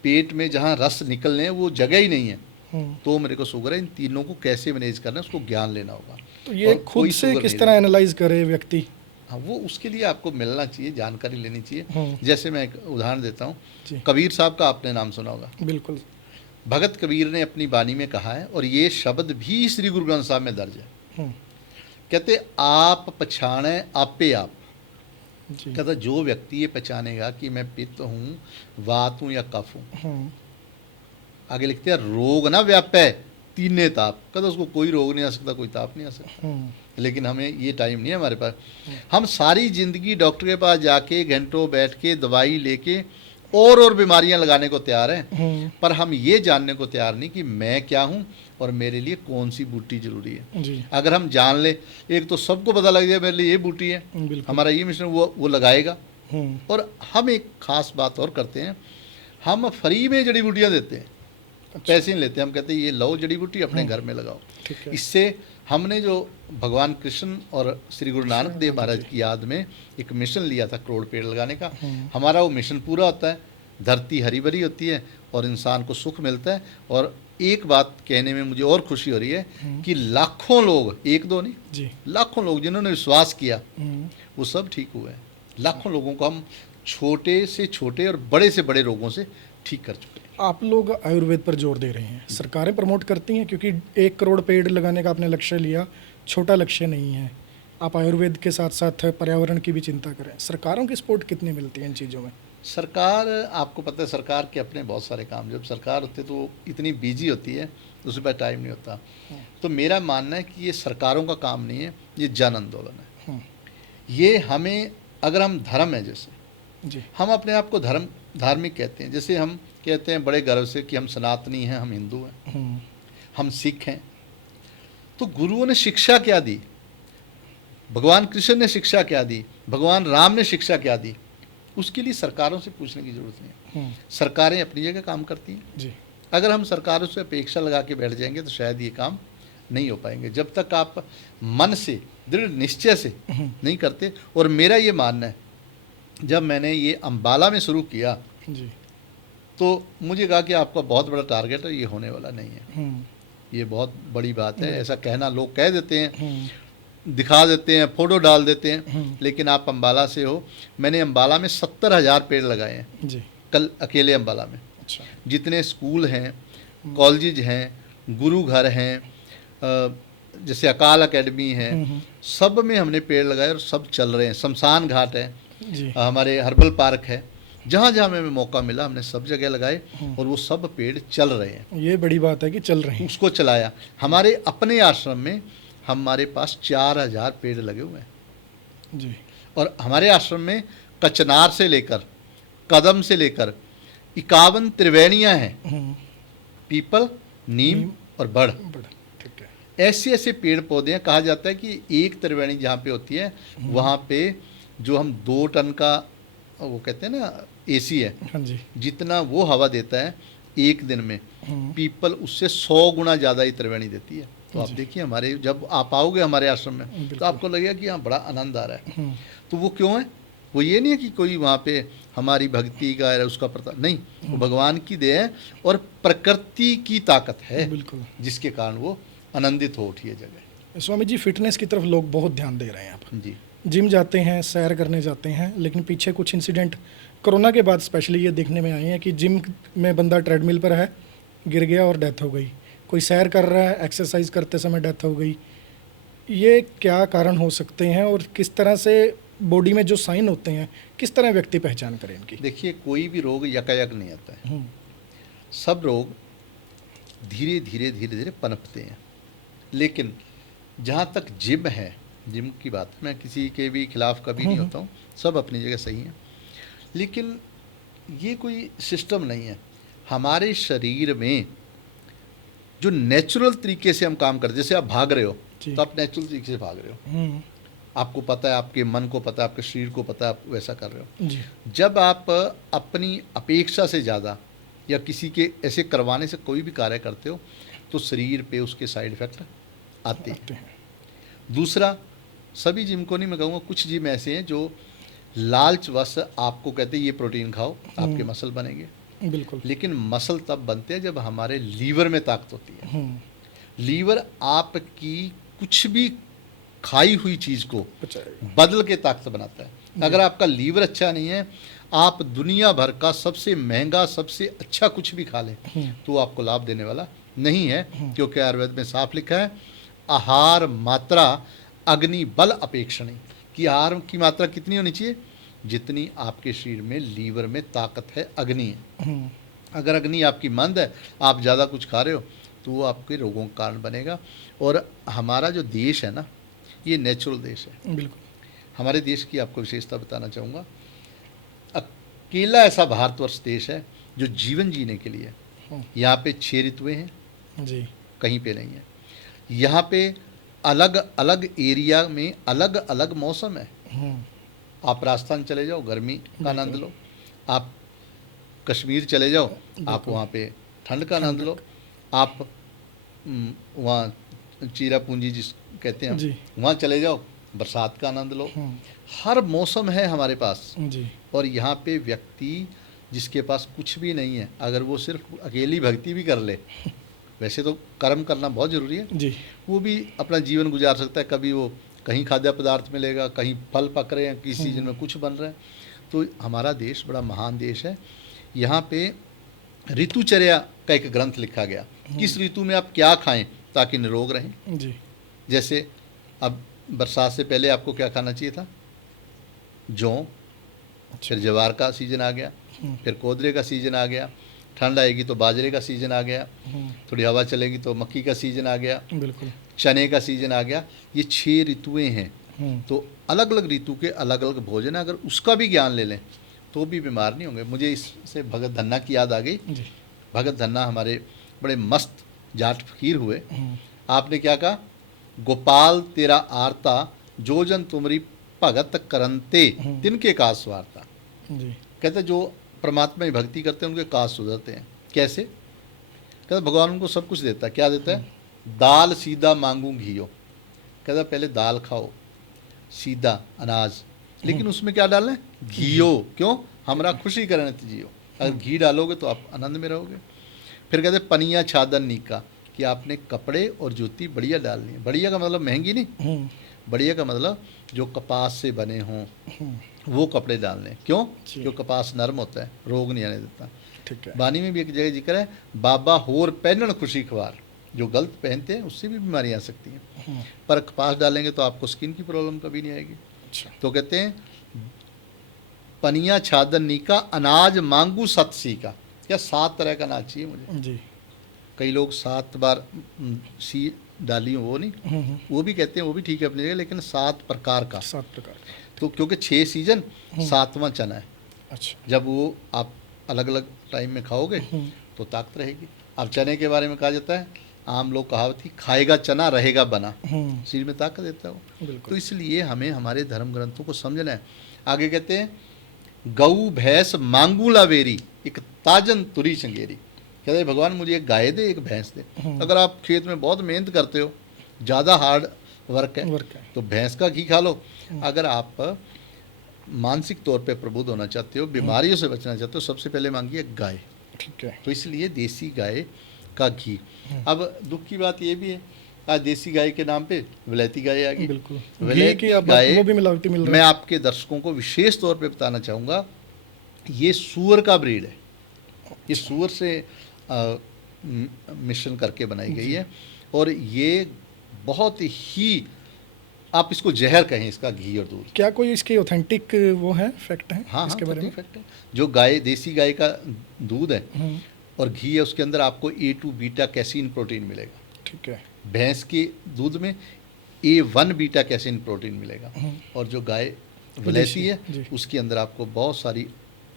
पेट में जहाँ रस निकलने हैं वो जगह ही नहीं है, तो मेरे को शुगर है। इन तीनों को कैसे मैनेज करना है उसको ज्ञान लेना होगा। तो ये खुद से किस तरह एनालाइज करे व्यक्ति? हाँ, वो उसके लिए आपको मिलना चाहिए, जानकारी लेनी चाहिए। जैसे मैं एक उदाहरण देता हूँ, कबीर साहब का आपने नाम सुना होगा। बिल्कुल। भगत कबीर ने अपनी बानी में कहा है, और ये शब्द भी श्री गुरु ग्रंथ साहब में दर्ज है। कहते आप पछाणे आपे आप। कहता जो व्यक्ति ये पहचानेगा कि मैं पित्त हूँ, वात हूँ या कफ हूँ, आगे लिखते हैं रोग ना व्यापै तीने ताप। कहता उसको कोई रोग नहीं आ सकता, कोई ताप नहीं आ सकता। लेकिन हमें ये टाइम नहीं है हमारे पास। हम सारी जिंदगी डॉक्टर के पास जाके घंटों बैठ के दवाई लेके और बीमारियां लगाने को तैयार हैं, पर हम ये जानने को तैयार नहीं कि मैं क्या हूँ और मेरे लिए कौन सी बूटी जरूरी है। जी। अगर हम जान ले, एक तो सबको पता लग जाए मेरे लिए ये बूटी है, हमारा ये मिश्रण, वो लगाएगा। और हम एक खास बात और करते हैं, हम फ्री में जड़ी बूटियाँ देते हैं। अच्छा। पैसे नहीं लेते, हम कहते हैं ये लो जड़ी बूटी अपने घर में लगाओ। इससे हमने जो भगवान कृष्ण और श्री गुरु नानक देव महाराज की याद में एक मिशन लिया था करोड़ पेड़ लगाने का, हमारा वो मिशन पूरा होता है। धरती हरी भरी होती है और इंसान को सुख मिलता है। और एक बात कहने में मुझे और खुशी हो रही है कि लाखों लोग, एक दो नहीं जी, लाखों लोग जिन्होंने विश्वास किया वो सब ठीक हुए हैं। लाखों लोगों को हम छोटे से छोटे और बड़े से बड़े रोगों से ठीक कर चुके हैं। आप लोग आयुर्वेद पर जोर दे रहे हैं, सरकारें प्रमोट करती हैं, क्योंकि 1 करोड़ पेड़ लगाने का आपने लक्ष्य लिया, छोटा लक्ष्य नहीं है। आप आयुर्वेद के साथ साथ पर्यावरण की भी चिंता करें। सरकारों की सपोर्ट कितनी मिलती है इन चीज़ों में? सरकार, आपको पता है सरकार के अपने बहुत सारे काम, जब सरकार होती है तो इतनी बिजी होती है उसके पास टाइम नहीं होता। तो मेरा मानना है कि ये सरकारों का काम नहीं है, ये जन आंदोलन है। ये हमें, अगर हम धर्म है, जैसे जी, हम अपने आप को धार्मिक कहते हैं, जैसे हम कहते हैं बड़े गर्व से कि हम सनातनी हैं, हम हिंदू हैं, हम सिख हैं, तो गुरुओं ने शिक्षा क्या दी, भगवान कृष्ण ने शिक्षा क्या दी, भगवान राम ने शिक्षा क्या दी, उसके लिए सरकारों से पूछने की जरूरत नहीं है। सरकारें अपनी जगह काम करती हैं जी। अगर हम सरकारों से अपेक्षा लगा के बैठ जाएंगे तो शायद ये काम नहीं हो पाएंगे, जब तक आप मन से, दृढ़ निश्चय से नहीं करते। और मेरा ये मानना है, जब मैंने ये अम्बाला में शुरू किया जी, तो मुझे कहा कि आपका बहुत बड़ा टारगेट है, ये होने वाला नहीं है, ये बहुत बड़ी बात है। ऐसा कहना लोग कह देते हैं, दिखा देते हैं, फोटो डाल देते हैं, लेकिन आप अम्बाला से हो, मैंने अम्बाला में 70,000 पेड़ लगाए हैं जी। कल अकेले अम्बाला में। अच्छा। जितने स्कूल हैं, कॉलेज हैं, गुरु घर हैं, जैसे अकाल एकेडमी है, सब में हमने पेड़ लगाए और सब चल रहे हैं। शमशान घाट है, जी। हमारे हर्बल पार्क है, जहाँ जहाँ हमें मौका मिला हमने सब जगह लगाए और वो सब पेड़ चल रहे हैं। ये बड़ी बात है कि चल रहे हैं। उसको चलाया। हमारे अपने आश्रम में हमारे पास 4,000 पेड़ लगे हुए हैं जी। और हमारे आश्रम में कचनार से लेकर कदम से लेकर 51 त्रिवेणियाँ हैं, पीपल, नीम और बड़। बड़ा ठीक है। ऐसे ऐसे पेड़ पौधे हैं। कहा जाता है कि एक त्रिवेणी जहाँ पे होती है वहाँ पे जो हम 2 टन का वो कहते हैं ना एसी है, हाँ जी। जितना वो हवा देता है एक दिन में, पीपल उससे 100 गुना ज़्यादा ही त्रिवेणी देती है। तो आप देखिए, हमारे जब आप आओगे हमारे आश्रम में तो आपको लगेगा कि हाँ बड़ा आनंद आ रहा है। तो वो क्यों है? वो ये नहीं है कि कोई वहाँ पे हमारी भक्ति का है उसका प्रताप, नहीं, वो भगवान की दया है और प्रकृति की ताकत है, बिल्कुल, जिसके कारण वो आनंदित हो उठी है जगह। स्वामी जी फिटनेस की तरफ लोग बहुत ध्यान दे रहे हैं अब। जी। जिम जाते हैं, सैर करने जाते हैं, लेकिन पीछे कुछ इंसिडेंट कोरोना के बाद स्पेशली ये देखने में आए हैं कि जिम में बंदा ट्रेडमिल पर है, गिर गया और डेथ हो गई। कोई सैर कर रहा है, एक्सरसाइज करते समय डेथ हो गई। ये क्या कारण हो सकते हैं और किस तरह से बॉडी में जो साइन होते हैं किस तरह व्यक्ति पहचान करे इनकी? देखिए, कोई भी रोग यकायक नहीं आता है। सब रोग धीरे धीरे धीरे धीरे पनपते हैं। लेकिन जहाँ तक जिम है, जिम की बात, मैं किसी के भी खिलाफ कभी नहीं होता हूँ, सब अपनी जगह सही हैं, लेकिन ये कोई सिस्टम नहीं है। हमारे शरीर में जो नेचुरल तरीके से हम काम करते, जैसे आप भाग रहे हो तो आप नेचुरल तरीके से भाग रहे हो, आपको पता है, आपके मन को पता है, आपके शरीर को पता है, आप वैसा कर रहे हो। जी। जब आप अपनी अपेक्षा से ज़्यादा या किसी के ऐसे करवाने से कोई भी कार्य करते हो तो शरीर पे उसके साइड इफ़ेक्ट आते हैं। दूसरा, सभी जिम को नहीं मैं कहूँगा, कुछ जिम ऐसे हैं जो लालचवश आपको कहते हैं ये प्रोटीन खाओ आपके मसल बनेंगे। बिल्कुल। लेकिन मसल तब बनते हैं जब हमारे लीवर में ताकत होती है। लीवर आपकी कुछ भी खाई हुई चीज़ को बदल के ताकत बनाता है। अगर आपका लीवर अच्छा नहीं है, आप दुनिया भर का सबसे महंगा, सबसे अच्छा कुछ भी खा लें तो आपको लाभ देने वाला नहीं है, क्योंकि आयुर्वेद में साफ लिखा है, आहार मात्रा अग्नि बल अपेक्षणी, कि आहार की मात्रा कितनी होनी चाहिए जितनी आपके शरीर में लीवर में ताकत है, अग्नि है। अगर अग्नि आपकी मंद है, आप ज़्यादा कुछ खा रहे हो तो वो आपके रोगों का कारण बनेगा। और हमारा जो देश है ना, ये नेचुरल देश है। बिल्कुल। हमारे देश की आपको विशेषता बताना चाहूँगा, अकेला ऐसा भारतवर्ष देश है जो जीवन जीने के लिए, यहाँ पे 6 ऋतुएँ हैं जी। कहीं पे नहीं है। यहाँ पे अलग अलग एरिया में अलग अलग मौसम है। आप राजस्थान चले जाओ, गर्मी का आनंद लो। आप कश्मीर चले जाओ, आप वहाँ पे ठंड का आनंद लो। आप वहाँ चीरापूंजी जिस कहते हैं वहाँ चले जाओ, बरसात का आनंद लो। हर मौसम है हमारे पास जी। और यहाँ पे व्यक्ति जिसके पास कुछ भी नहीं है, अगर वो सिर्फ अकेली भक्ति भी कर ले, वैसे तो कर्म करना बहुत ज़रूरी है जी, वो भी अपना जीवन गुजार सकता है। कभी वो कहीं खाद्य पदार्थ मिलेगा, कहीं फल पक रहे हैं, किसी सीजन में कुछ बन रहा है। तो हमारा देश बड़ा महान देश है। यहाँ पे ऋतुचर्या का एक ग्रंथ लिखा गया, किस ऋतु में आप क्या खाएं ताकि निरोग रहें। जी। जैसे अब बरसात से पहले आपको क्या खाना चाहिए था? जौ, फिर ज्वार का सीजन आ गया, फिर कोदरे का सीजन आ गया, ठंड आएगी तो बाजरे का सीजन आ गया, थोड़ी हवा चलेगी तो मक्की का सीजन आ गया, बिल्कुल, चने का सीजन आ गया। ये 6 ऋतुएं हैं। तो अलग अलग ऋतु के अलग अलग भोजन है। अगर उसका भी ज्ञान ले लें तो भी बीमार नहीं होंगे। मुझे इससे भगत धन्ना की याद आ गई। भगत धन्ना हमारे बड़े मस्त जाट फकीर हुए। आपने क्या कहा? गोपाल तेरा आरता, जो जन तुमरी भगत करनते तिनके काज स्वारता। कहते जो परमात्मा की भक्ति करते हैं उनके काज सुधरते हैं। कैसे? कहते भगवान उनको सब कुछ देता है। क्या देता है? दाल सीधा मांगू घियो। कहता पहले दाल खाओ, सीधा अनाज, लेकिन उसमें क्या डालना है? घियो। क्यों? हमरा खुशी करने जियो। अगर घी डालोगे तो आप आनंद में रहोगे। फिर कहते पनिया छादन नीका, कि आपने कपड़े और जूती बढ़िया डालनी है। बढ़िया का मतलब महंगी नहीं, बढ़िया का मतलब जो कपास से बने हों वो कपड़े डालने। क्यों? जी। क्यों कपास नरम होता है, रोग नहीं आने देता। ठीक है। बानी में भी एक जगह जिक्र है, बाबा होर पहनन खुशी खवार, जो गलत पहनते हैं उससे भी बीमारियां आ सकती हैं, पर कपास डालेंगे तो आपको स्किन की प्रॉब्लम कभी नहीं आएगी। अच्छा। तो कहते हैं पनिया छादन नीका अनाज मांगू सत सी का, क्या 7 तरह का अनाज चाहिए मुझे। जी। कई लोग 7 बार सी डाली हो, वो नहीं, वो भी कहते हैं, वो भी ठीक है अपनी जगह, लेकिन 7 प्रकार का। 7 प्रकार का। तो क्योंकि 6 सीजन 7वां चना है, अच्छा। जब वो आप अलग अलग टाइम में खाओगे तो ताकत रहेगी। अब चने के बारे में कहा जाता है, आम लोग कहावत थी, खाएगा चना रहेगा बना, शरीर में ताकत देता है वो। बिल्कुल। तो इसलिए हमें हमारे धर्म ग्रंथों को समझना है। आगे कहते हैं गऊ भैंस मांगू लावेरी, एक ताजन तुरी चंगेरी। कहते हैं भगवान मुझे एक गाय दे, एक भैंस दे। अगर आप खेत में बहुत मेहनत करते हो, ज़्यादा हार्ड वर्क है, तो भैंस का घी खा लो। अगर आप मानसिक तौर पे प्रबुद्ध होना चाहते हो, बीमारियों से बचना चाहते हो, सबसे पहले मांगिए गाय। ठीक है। तो इसलिए देसी गाय का घी। अब दुख की बात ये भी है, आज देसी गाय के नाम पे विलायती गाय आ गई। बिल्कुल। घी विलायती की अब गाय वो भी मिलावटी मिल मैं रहा है। आपके दर्शकों को विशेष तौर पे बताना चाहूँगा, ये सूअर का ब्रीड है। ये सूअर से मिश्रण करके बनाई गई है, और ये बहुत ही, आप इसको जहर कहें, इसका घी और दूध। क्या कोई इसके ऑथेंटिक वो है फैक्ट है हाँ इसके हाँ, बारे में? फैक्ट है। जो गाय, देसी गाय का दूध है हम्म, और घी है, उसके अंदर आपको A2 बीटा कैसीन प्रोटीन मिलेगा। ठीक है। भैंस के दूध में A1 बीटा कैसीन प्रोटीन मिलेगा, और जो गाय विलायती है जी। उसके अंदर आपको बहुत सारी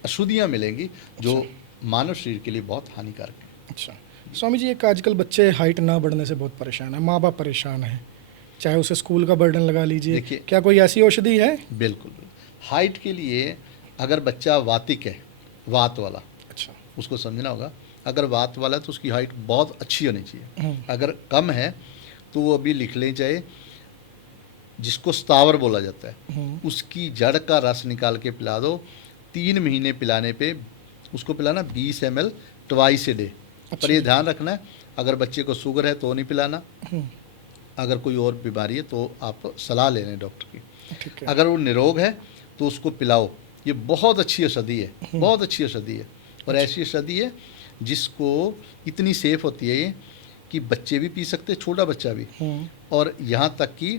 अशुद्धियाँ मिलेंगी जो मानव शरीर के लिए बहुत हानिकारक है। अच्छा स्वामी जी, एक आजकल बच्चे हाइट ना बढ़ने से बहुत परेशान है, माँ बाप परेशान है, चाहे उसे स्कूल का बर्डन लगा लीजिए। देखिए, क्या कोई ऐसी औषधि है? बिल्कुल। हाइट के लिए अगर बच्चा वातिक है, वात वाला, अच्छा। उसको समझना होगा। अगर वात वाला है तो उसकी हाइट बहुत अच्छी होनी चाहिए। अगर कम है तो वो अभी लिख लें, चाहे जिसको स्तावर बोला जाता है, उसकी जड़ का रस निकाल के पिला दो। 3 महीने पिलाने पे उसको पिलाना 20 ml ट्वाइस ए डे। पर ये ध्यान रखना है, अगर बच्चे को शुगर है तो नहीं पिलाना, अगर कोई और बीमारी है तो आप सलाह ले लें डॉक्टर की। ठीक है। अगर वो निरोग है तो उसको पिलाओ। ये बहुत अच्छी औषधि है, बहुत अच्छी औषधि है, और ऐसी औषधि है जिसको इतनी सेफ होती है ये कि बच्चे भी पी सकते हैं, छोटा बच्चा भी, और यहाँ तक कि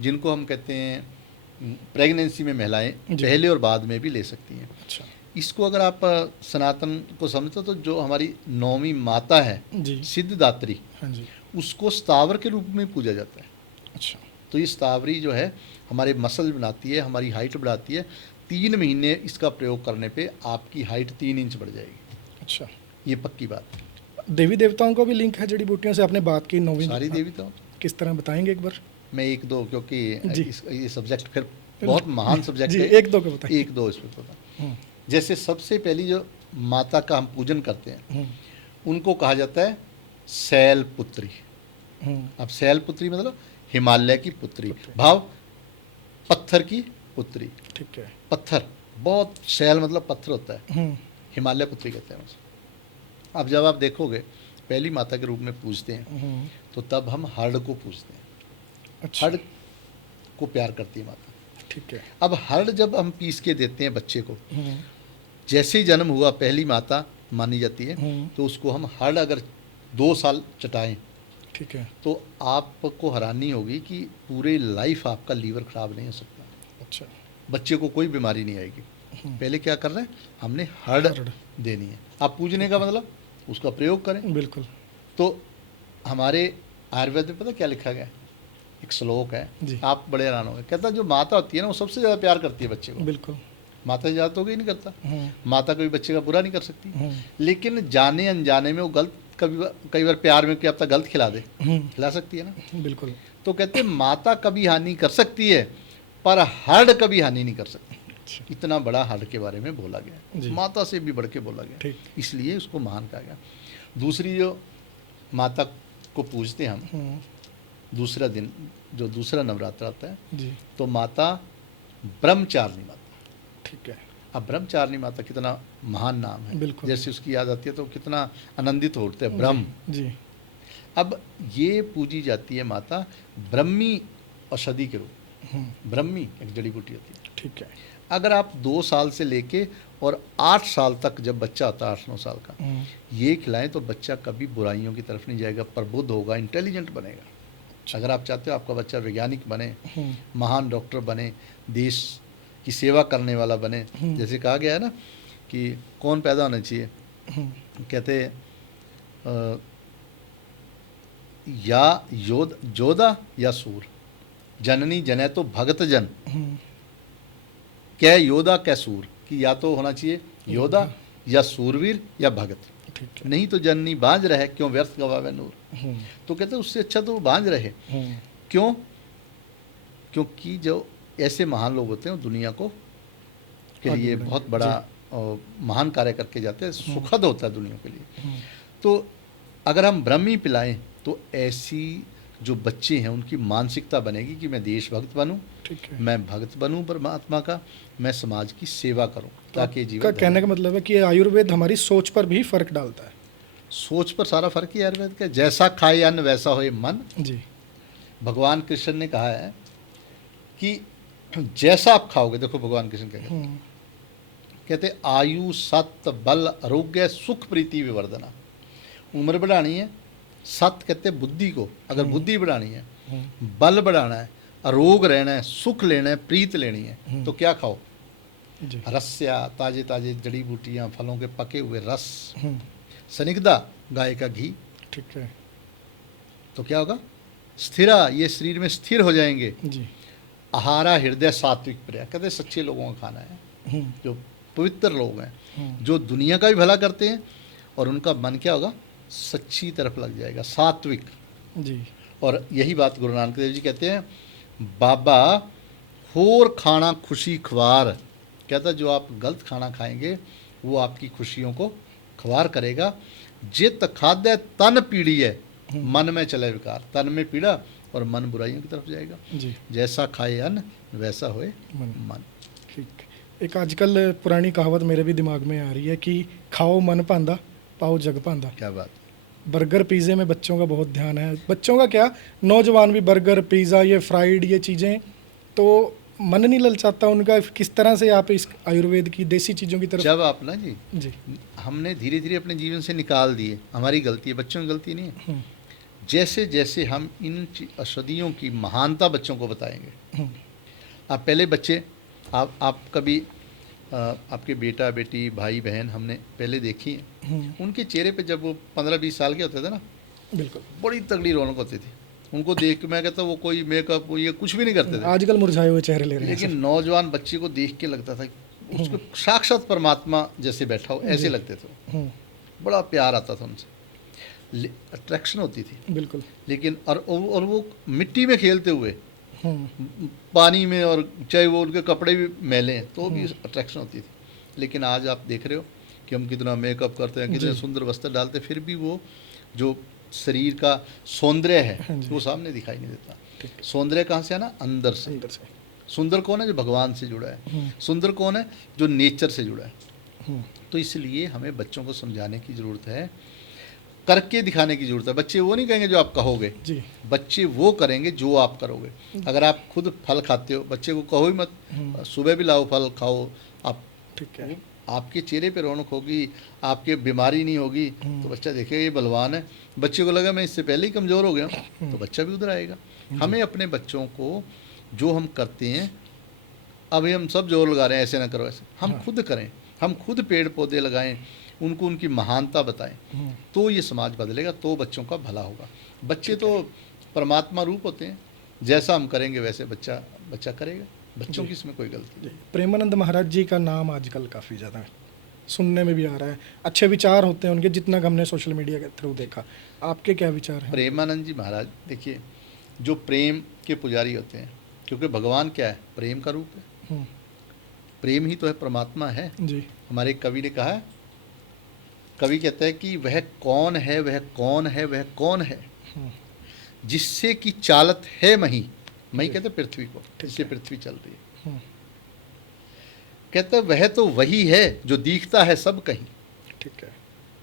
जिनको हम कहते हैं प्रेगनेंसी में महिलाएं पहले और बाद में भी ले सकती हैं। अच्छा। इसको अगर आप सनातन को समझते हो तो जो हमारी 9वीं माता है जी। सिद्धदात्री, हाँ जी। उसको स्थावर के रूप में पूजा जाता है। अच्छा। तो ये स्थावरी जो है हमारे मसल बनाती है, हमारी हाइट बढ़ाती है। 3 महीने इसका प्रयोग करने पे आपकी हाइट 3 इंच बढ़ जाएगी। अच्छा। ये पक्की बात है। देवी देवताओं का भी लिंक है जड़ी बूटियों से? आपने बात की 9वीं, सारी देवताओं, किस तरह बताएंगे एक बार? मैं 1-2, क्योंकि जी। ये सब्जेक्ट फिर बहुत महान सब्जेक्ट जी, है। 1-2 का बताइए। 1-2 इसमें पता। जैसे सबसे पहली जो माता का हम पूजन करते हैं, उनको कहा जाता है शैलपुत्री। अब शैलपुत्री मतलब हिमालय की पुत्री, भाव पत्थर की पुत्री। ठीक है। पत्थर, बहुत शैल मतलब पत्थर होता है, हिमालय पुत्री कहते हैं उसे। अब जब आप देखोगे पहली माता के रूप में पूजते हैं तो तब हम हर्ड को पूजते हैं। अच्छा। हर्ड को प्यार करती है माता। ठीक है। अब हर्ड जब हम पीस के देते हैं बच्चे को, जैसे ही जन्म हुआ पहली माता मानी जाती है, तो उसको हम हर्ड अगर 2 साल चटाएं, ठीक है, तो आपको हैरानी होगी कि पूरे लाइफ आपका लीवर खराब नहीं हो सकता। अच्छा। बच्चे को कोई बीमारी नहीं आएगी। पहले क्या कर रहे हैं, हमने हर्ड देनी है। आप पूजने का मतलब उसका प्रयोग करें। बिल्कुल। तो हमारे आयुर्वेद में पता क्या लिखा गया है, एक श्लोक है, जी। आप बड़े हैरान होंगे। कहता है जो माता होती है ना, वो सबसे ज़्यादा प्यार करती है बच्चे को। बिल्कुल। माता से ज़्यादा तो कोई नहीं करता। माता कभी बच्चे का बुरा नहीं कर सकती, लेकिन जाने अनजाने में वो गलत, कई बार प्यार में क्या पता गलत खिला दे, खिला सकती है ना। बिल्कुल। तो कहते हैं माता कभी हानि कर सकती है पर हर्ड कभी हानि नहीं कर सकती। अच्छा। इतना बड़ा हर्ड के बारे में बोला गया जी। है, माता से भी बढ़ के बोला गया, ठीक। इसलिए उसको महान कहा गया। दूसरी जो माता को पूजते हैं हम, दूसरा दिन जो दूसरा नवरात्र आता है, जी। तो माता ब्रह्मचारिणी माता। ठीक है। अब ब्रह्मचारिणी माता कितना महान नाम है। बिल्कुल। जैसे उसकी याद आती है तो कितना आनंदित होते हैं, ब्रह्म। जी। अब ये पूजी जाती है माता ब्रह्मी औषधि के रूप। ब्रह्मी एक जड़ी बूटी होती है। ठीक है। अगर आप 2 साल से लेके और 8 साल तक, जब बच्चा होता है 8-9 साल का, ये खिलाएं तो बच्चा कभी बुराइयों की तरफ नहीं जाएगा, प्रबुद्ध होगा, इंटेलिजेंट बनेगा। अगर आप चाहते हो आपका बच्चा वैज्ञानिक बने, महान डॉक्टर बने, देश की सेवा करने वाला बने, जैसे कहा गया है ना कि कौन पैदा होना चाहिए, कहते या योद्धा या सूर, जननी जने तो भगत जन, क्या योद्धा क्या सूर, कि या तो होना चाहिए योद्धा या सूरवीर या भगत, नहीं तो जननी बांझ रहे, क्यों व्यर्थ गवावे नूर। तो कहते उससे अच्छा तो वो बांझ रहे। क्यों? क्योंकि जो ऐसे महान लोग होते हैं वो दुनिया को के लिए बहुत बड़ा महान कार्य करके जाते हैं, सुखद होता है दुनिया के लिए। तो अगर हम ब्रह्मी पिलाएं तो ऐसी जो बच्चे हैं उनकी मानसिकता बनेगी कि मैं देशभक्त बनूं, मैं भक्त बनूं परमात्मा का, मैं समाज की सेवा करूं, ताकि जीवन का कहने का मतलब है कि आयुर्वेद हमारी सोच पर भी फर्क डालता है। सोच पर सारा फर्क ही आयुर्वेद का। जैसा खाए अन्न वैसा होए मन जी। भगवान कृष्ण ने कहा है कि जैसा आप खाओगे, देखो भगवान कृष्ण कहते आयु सत्य बल आरोग्य सुख प्रीति विवर्धना। उम्र बढ़ानी है, सत्य कहते बुद्धि को, अगर बुद्धि बढ़ानी है, बल बढ़ाना है, अरोग रहना है, सुख लेना है, प्रीत लेनी है, तो क्या खाओ? रस्या, ताजे ताजे जड़ी बूटियां, फलों के पके हुए रस, सनिग्धा गाय का घी। ठीक है। तो क्या होगा? स्थिरा, ये शरीर में स्थिर हो जाएंगे जी। आहारा हृदय सात्विक प्रिय, कहते सच्चे लोगों का खाना है, जो पवित्र लोग हैं, जो दुनिया का भी भला करते हैं, और उनका मन क्या होगा? सच्ची तरफ लग जाएगा, सात्विक। जी। और यही बात गुरु नानक देव जी कहते हैं, बाबा होर खाना खुशी ख्वार, कहता जो आप गलत खाना खाएंगे वो आपकी खुशियों को ख्वार करेगा। जित खाद्य तन पीड़ी है, मन में चले विकार, तन में पीड़ा और मन बुराइयों की तरफ जाएगा। जी। जैसा खाए अन्न वैसा होए मन। ठीक। एक आजकल पुरानी कहावत मेरे भी दिमाग में आ रही है कि खाओ मन पांदा, पाओ जग पांदा। क्या बात। बर्गर पिज़्ज़े में बच्चों का बहुत ध्यान है, बच्चों का क्या, नौजवान भी बर्गर पिज़्ज़ा ये फ्राइड ये चीज़ें, तो मन नहीं ललचाता उनका। किस तरह से आप इस आयुर्वेद की देसी चीज़ों की तरफ? जब आप ना जी हमने धीरे धीरे अपने जीवन से निकाल दिए, हमारी गलती है, बच्चों की गलती नहीं है। जैसे जैसे हम इन औषधियों की महानता बच्चों को बताएंगे, आप पहले बच्चे, आप कभी आपके बेटा बेटी भाई बहन हमने पहले देखी है, उनके चेहरे पे जब वो 15-20 साल के होते थे ना, बिल्कुल बड़ी तगड़ी रौनक होती थी। उनको देख के मैं कहता वो कोई मेकअप ये कुछ भी नहीं करते थे। आजकल मुरझाए हुए चेहरे ले रहे हैं। लेकिन नौजवान बच्चे को देख के लगता था उसको साक्षात परमात्मा जैसे बैठा हो, ऐसे लगते थे। बड़ा प्यार आता था उनसे, अट्रैक्शन होती थी। बिल्कुल। लेकिन और वो मिट्टी में खेलते हुए, पानी में, और चाहे वो उनके कपड़े भी मैले हैं तो भी अट्रैक्शन होती थी। लेकिन आज आप देख रहे हो कि हम कितना मेकअप करते हैं, कितने सुंदर वस्त्र डालते हैं, फिर भी वो जो शरीर का सौंदर्य है वो सामने दिखाई नहीं देता। सौंदर्य कहाँ से आना? अंदर से। सुंदर कौन है? जो भगवान से जुड़ा है। सुंदर कौन है? जो नेचर से जुड़ा है। तो इसलिए हमें बच्चों को समझाने की ज़रूरत है, करके दिखाने की ज़रूरत है। बच्चे वो नहीं कहेंगे जो आप कहोगे जी, बच्चे वो करेंगे जो आप करोगे। अगर आप खुद फल खाते हो, बच्चे को कहो ही मत, सुबह भी लाओ फल खाओ आप, ठीक है। आपके चेहरे पे रौनक होगी, आपके बीमारी नहीं होगी, तो बच्चा देखेगा ये बलवान है। बच्चे को लगा मैं इससे पहले ही कमज़ोर हो गया, तो बच्चा भी उधर आएगा। हमें अपने बच्चों को जो हम करते हैं, अभी हम सब जोर लगा रहे हैं ऐसे ना करो ऐसे, हम खुद करें, हम खुद पेड़ पौधे लगाएं, उनको उनकी महानता बताएं, तो ये समाज बदलेगा, तो बच्चों का भला होगा। बच्चे तो परमात्मा रूप होते हैं, जैसा हम करेंगे वैसे बच्चा करेगा, बच्चों की इसमें कोई गलती नहीं। प्रेमानंद महाराज जी का नाम आजकल काफ़ी ज़्यादा सुनने में भी आ रहा है, अच्छे विचार होते हैं उनके, जितना हमने सोशल मीडिया के थ्रू देखा। आपके क्या विचार हैं? प्रेमानंद जी महाराज देखिए, जो प्रेम के पुजारी होते हैं, क्योंकि भगवान क्या है? प्रेम का रूप है, प्रेम ही तो है, परमात्मा है जी। हमारे कवि ने कहा है, कवि कहता है कि वह कौन है, वह कौन है, वह कौन है जिससे कि चालत है मही, मही कहते पृथ्वी को, जिससे पृथ्वी चल रही है। कहता है वह तो वही है जो दिखता है सब कहीं। ठीक है।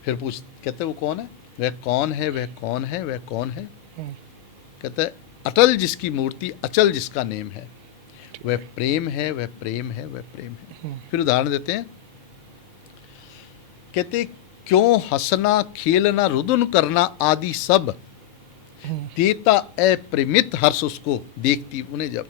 फिर कहते वो कौन है? वह कौन है, वह कौन है, वह कौन है? कहता है अटल जिसकी मूर्ति, अचल जिसका नेम है, वह प्रेम है, वह प्रेम है, वह प्रेम है। फिर उदाहरण देते हैं, कहते क्यों हंसना खेलना रुदन करना आदि सब, देता अप्रेमित हर्ष उसको देखती उन्हें जब।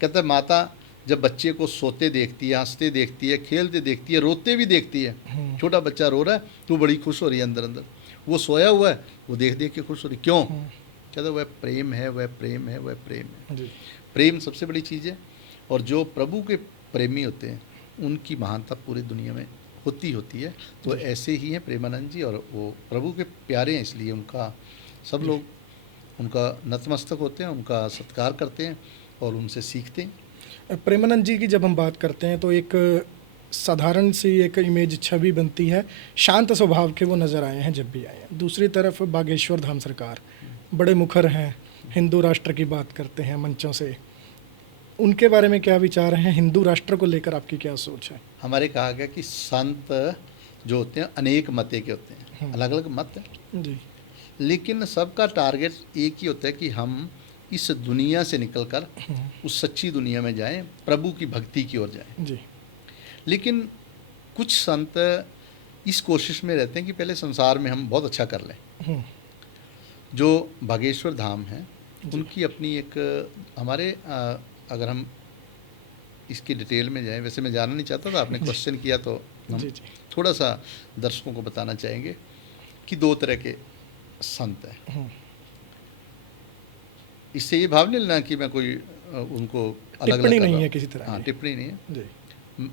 कहते माता जब बच्चे को सोते देखती है, हंसते देखती है, खेलते देखती है, रोते भी देखती है, छोटा बच्चा रो रहा है तो बड़ी खुश हो रही है अंदर अंदर, वो सोया हुआ है वो देख देख के खुश हो रही, क्यों? कहते वह प्रेम है, वह प्रेम है, वह प्रेम है। प्रेम सबसे बड़ी चीज़ है, और जो प्रभु के प्रेमी होते हैं उनकी महानता पूरी दुनिया में होती है। तो ऐसे ही हैं प्रेमानंद जी, और वो प्रभु के प्यारे हैं, इसलिए उनका सब लोग उनका नतमस्तक होते हैं, उनका सत्कार करते हैं और उनसे सीखते हैं। प्रेमानंद जी की जब हम बात करते हैं तो एक साधारण सी एक इमेज छवि बनती है, शांत स्वभाव के वो नज़र आए हैं जब भी आए हैं। दूसरी तरफ बागेश्वर धाम सरकार बड़े मुखर हैं, हिंदू राष्ट्र की बात करते हैं मंचों से, उनके बारे में क्या विचार हैं? हिंदू राष्ट्र को लेकर आपकी क्या सोच है? हमारे कहा गया कि संत जो होते हैं अनेक मते के होते हैं, अलग अलग मत हैं जी, लेकिन सबका टारगेट एक ही होता है कि हम इस दुनिया से निकलकर उस सच्ची दुनिया में जाएं, प्रभु की भक्ति की ओर जाएं। जी, लेकिन कुछ संत इस कोशिश में रहते हैं कि पहले संसार में हम बहुत अच्छा कर लें। जो बागेश्वर धाम है उनकी अपनी एक हमारे अगर हम इसकी डिटेल में जाएं, वैसे मैं जानना नहीं चाहता था, आपने क्वेश्चन किया तो हम जी, जी, थोड़ा सा दर्शकों को बताना चाहेंगे कि दो तरह के संत हैं। इससे ये भाव नहीं लेना कि मैं कोई उनको अलग अलग टिप्पणी नहीं है किसी तरह हाँ, की। टिप्पणी नहीं है। जी,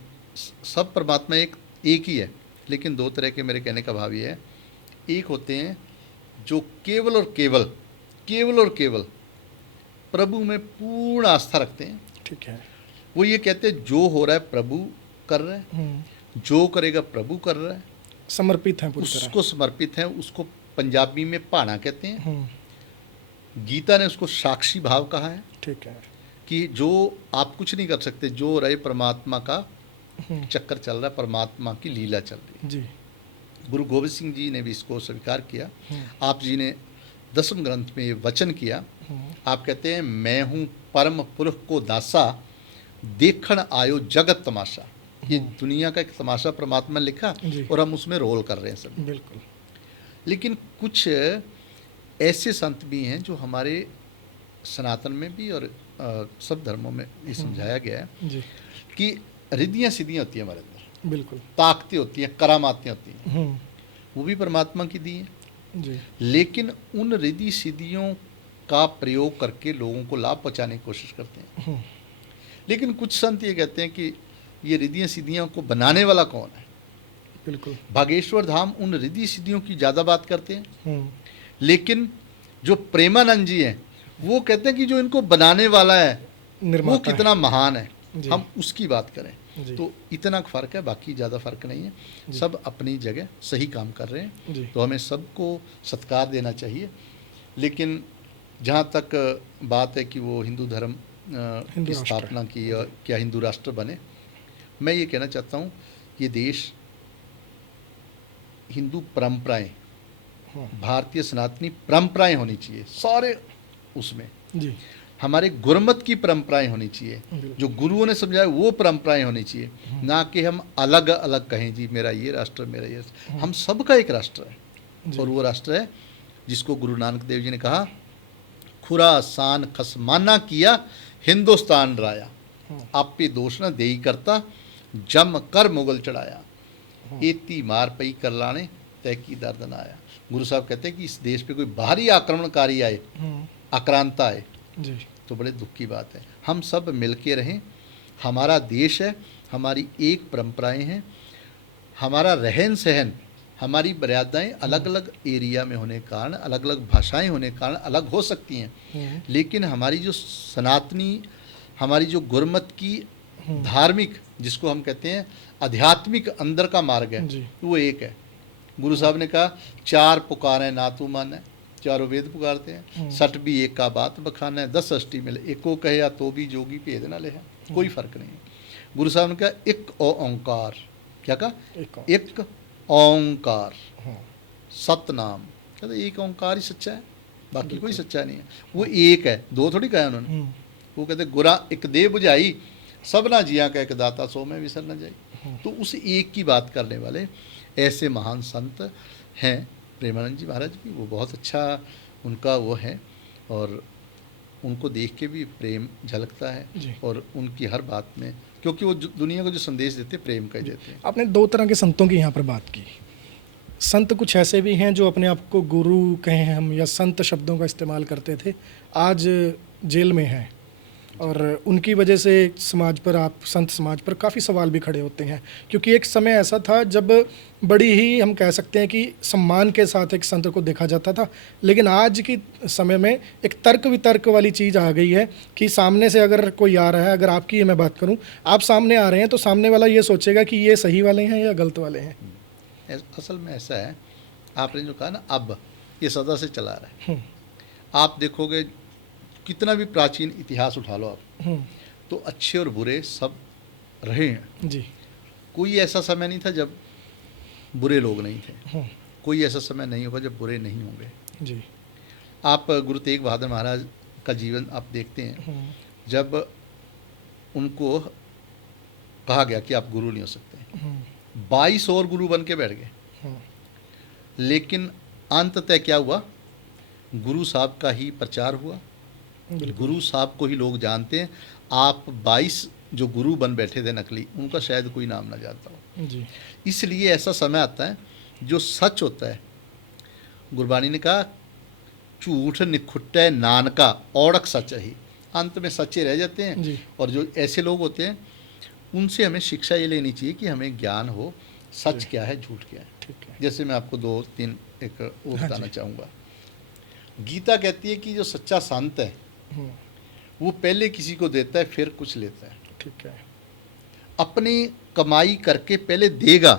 सब परमात्मा एक ही है, लेकिन दो तरह के मेरे कहने का भाव ये है, एक होते हैं जो केवल और केवल प्रभु में पूर्ण आस्था रखते हैं। ठीक है। वो ये कहते हैं जो हो रहा है प्रभु कर रहा है, जो करेगा प्रभु कर रहा है, समर्पित हैं पूरी तरह। उसको समर्पित है। उसको पंजाबी में पाना कहते हैं, गीता ने उसको साक्षी भाव कहा है। ठीक है। कि जो आप कुछ नहीं कर सकते, जो हो रहा है परमात्मा का चक्कर चल रहा है, परमात्मा की लीला चल रही है। जी, गुरु गोविंद सिंह जी ने भी इसको स्वीकार किया। आप जी ने 10वें ग्रंथ में ये वचन किया। आप कहते हैं मैं हूँ परम पुरुष को दासा, देखण आयो जगत तमाशा। ये दुनिया का एक तमाशा परमात्मा ने लिखा और हम उसमें रोल कर रहे हैं सब। बिल्कुल। लेकिन कुछ ऐसे संत भी हैं जो हमारे सनातन में भी और सब धर्मों में ये समझाया गया है जी, कि रिद्धियाँ सिद्धियाँ होती हैं हमारे अंदर, बिल्कुल। ताकतें होती हैं, करामातें होती हैं, हम्म, वो भी परमात्मा की दी हैं। जी, लेकिन उन रिद्धि सिद्धियों का प्रयोग करके लोगों को लाभ पहुँचाने की कोशिश करते हैं। लेकिन कुछ संत ये कहते हैं कि ये रिद्धियाँ सिद्धियों को बनाने वाला कौन है। बिल्कुल। बागेश्वर धाम उन रिद्धि सिद्धियों की ज़्यादा बात करते हैं, लेकिन जो प्रेमानंद जी हैं वो कहते हैं कि जो इनको बनाने वाला है वो निर्माता कितना महान है, जी। हम उसकी बात करें। जी। तो इतना फ़र्क है, बाकी ज़्यादा फ़र्क नहीं है। सब अपनी जगह सही काम कर रहे हैं, जी, तो हमें सबको सत्कार देना चाहिए। लेकिन जहाँ तक बात है कि वो हिंदू धर्म हिंदू की राष्ट्र। स्थापना की और क्या हिंदू राष्ट्र बने, मैं ये कहना चाहता हूँ ये देश हिंदू परंपराएं, भारतीय सनातनी परंपराएं होनी चाहिए सारे, उसमें जी, हमारे गुरमत की परंपराएं होनी चाहिए, बिल्कुल। जो गुरुओं ने समझाया वो परंपराएं होनी चाहिए, ना कि हम अलग अलग कहें जी मेरा ये राष्ट्र मेरा ये राष्ट्र। हम सबका एक राष्ट्र है, जी। और वो राष्ट्र है जिसको गुरु नानक देव जी ने कहा खुरासान खसमाना किया हिंदुस्तान राया, आप पे दोष न देई करता जम कर मुगल चढ़ाया, एती मार पई कर लाने तय की दर्द न आया। गुरु साहब कहते हैं कि इस देश पे कोई बाहरी आक्रमणकारी आए, आक्रांता आए, जी, तो बड़े दुख की बात है। हम सब मिल के रहें, हमारा देश है, हमारी एक परंपराएं हैं, हमारा रहन सहन, हमारी मर्यादाएं अलग अलग एरिया में होने के कारण, अलग अलग भाषाएं होने के कारण अलग हो सकती हैं, लेकिन हमारी जो सनातनी, हमारी जो गुरमत की धार्मिक, जिसको हम कहते हैं आध्यात्मिक अंदर का मार्ग है, जी। वो एक है। गुरु साहब ने कहा चार पुकारें ना तू माने, चारों वेद पुकारते हैं, सठ भी एक का बात बखाना है, 10 अष्टी मिले एको कहे या तो भी जोगी भेद ना ले है, कोई फर्क नहीं है। गुरु साहब ने कहा एक ओंकार, क्या कहा, एक ओंकार, सतनाम, कहते एक ओंकार ही सच्चा है। बाकी कोई सच्चा नहीं है, वो एक है, दो थोड़ी कहा उन्होंने। वो कहते गुरा एक दे बुझाई, सब ना जिया का एक दाता सो में विसर न जाई। तो उस एक की बात करने वाले ऐसे महान संत हैं प्रेमानंद जी महाराज भी। वो बहुत अच्छा उनका वो है, और उनको देख के भी प्रेम झलकता जी। है, और उनकी हर बात में, क्योंकि वो दुनिया को जो संदेश देते प्रेम का ही देते हैं। आपने दो तरह के संतों की यहाँ पर बात की। संत कुछ ऐसे भी हैं जो अपने आप को गुरु कहें हम या संत शब्दों का इस्तेमाल करते थे, आज जेल में हैं, और उनकी वजह से समाज पर, आप संत समाज पर काफ़ी सवाल भी खड़े होते हैं, क्योंकि एक समय ऐसा था जब बड़ी ही हम कह सकते हैं कि सम्मान के साथ एक संत को देखा जाता था। लेकिन आज की समय में एक तर्क वितर्क वाली चीज़ आ गई है कि सामने से अगर कोई आ रहा है, अगर आपकी मैं बात करूं, आप सामने आ रहे हैं तो सामने वाला ये सोचेगा कि ये सही वाले हैं या गलत वाले हैं। असल में ऐसा है, आपने जो कहा ना, अब ये सदा से चला रहा है। आप देखोगे कितना भी प्राचीन इतिहास उठा लो आप, तो अच्छे और बुरे सब रहे हैं जी। कोई ऐसा समय नहीं था जब बुरे लोग नहीं थे, कोई ऐसा समय नहीं होगा जब बुरे नहीं होंगे जी। आप गुरु तेग बहादुर महाराज का जीवन आप देखते हैं, जब उनको कहा गया कि आप गुरु नहीं हो सकते, 22 और गुरु बन के बैठ गए, लेकिन अंततः क्या हुआ, गुरु साहब का ही प्रचार हुआ, गुरु साहब को ही लोग जानते हैं। आप 22 जो गुरु बन बैठे थे नकली, उनका शायद कोई नाम ना जानता हो जी। इसलिए ऐसा समय आता है जो सच होता है। गुरबाणी ने कहा झूठ निखुट्टे नानका औड़क सच ही, अंत में सच्चे रह जाते हैं जी। और जो ऐसे लोग होते हैं उनसे हमें शिक्षा ये लेनी चाहिए कि हमें ज्ञान हो सच क्या है झूठ क्या है। ठीक है। जैसे मैं आपको 2-3 एक वो हाँ बताना जी। चाहूँगा। गीता कहती है कि जो सच्चा संत है वो पहले किसी को देता है फिर कुछ लेता है, ठीक है। अपनी कमाई करके पहले देगा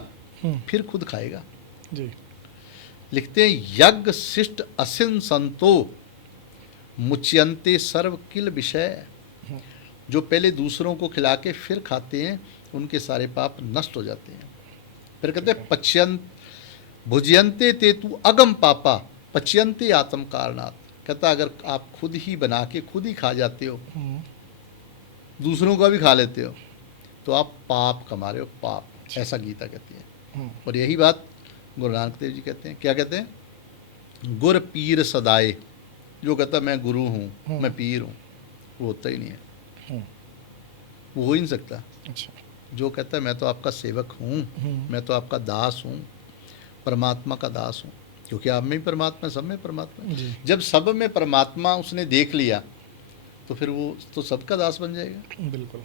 फिर खुद खाएगा। जी। लिखते हैं यज्ञ शिष्ट असिन संतो मुच्यंते सर्व किल विषय, जो पहले दूसरों को खिला के फिर खाते हैं उनके सारे पाप नष्ट हो जाते हैं। फिर कहते हैं पच्यंत भुजयंते ते तू अगम पापा पच्यंते आत्म कारणात्, कहता अगर आप खुद ही बना के खुद ही खा जाते हो, दूसरों का भी खा लेते हो, तो आप पाप कमा रहे हो, पाप। ऐसा गीता कहती है। और यही बात गुरु नानक देव जी कहते हैं। क्या कहते हैं, गुर पीर सदाए, जो कहता मैं गुरु हूँ मैं पीर हूँ, वो होता ही नहीं है, वो हो ही नहीं सकता। अच्छा। जो कहता है मैं तो आपका सेवक हूँ, मैं तो आपका दास हूँ, परमात्मा का दास हूँ, क्योंकि आप में ही परमात्मा, सब में परमात्मा। जब सब में परमात्मा उसने देख लिया तो फिर वो तो सबका दास बन जाएगा। बिल्कुल।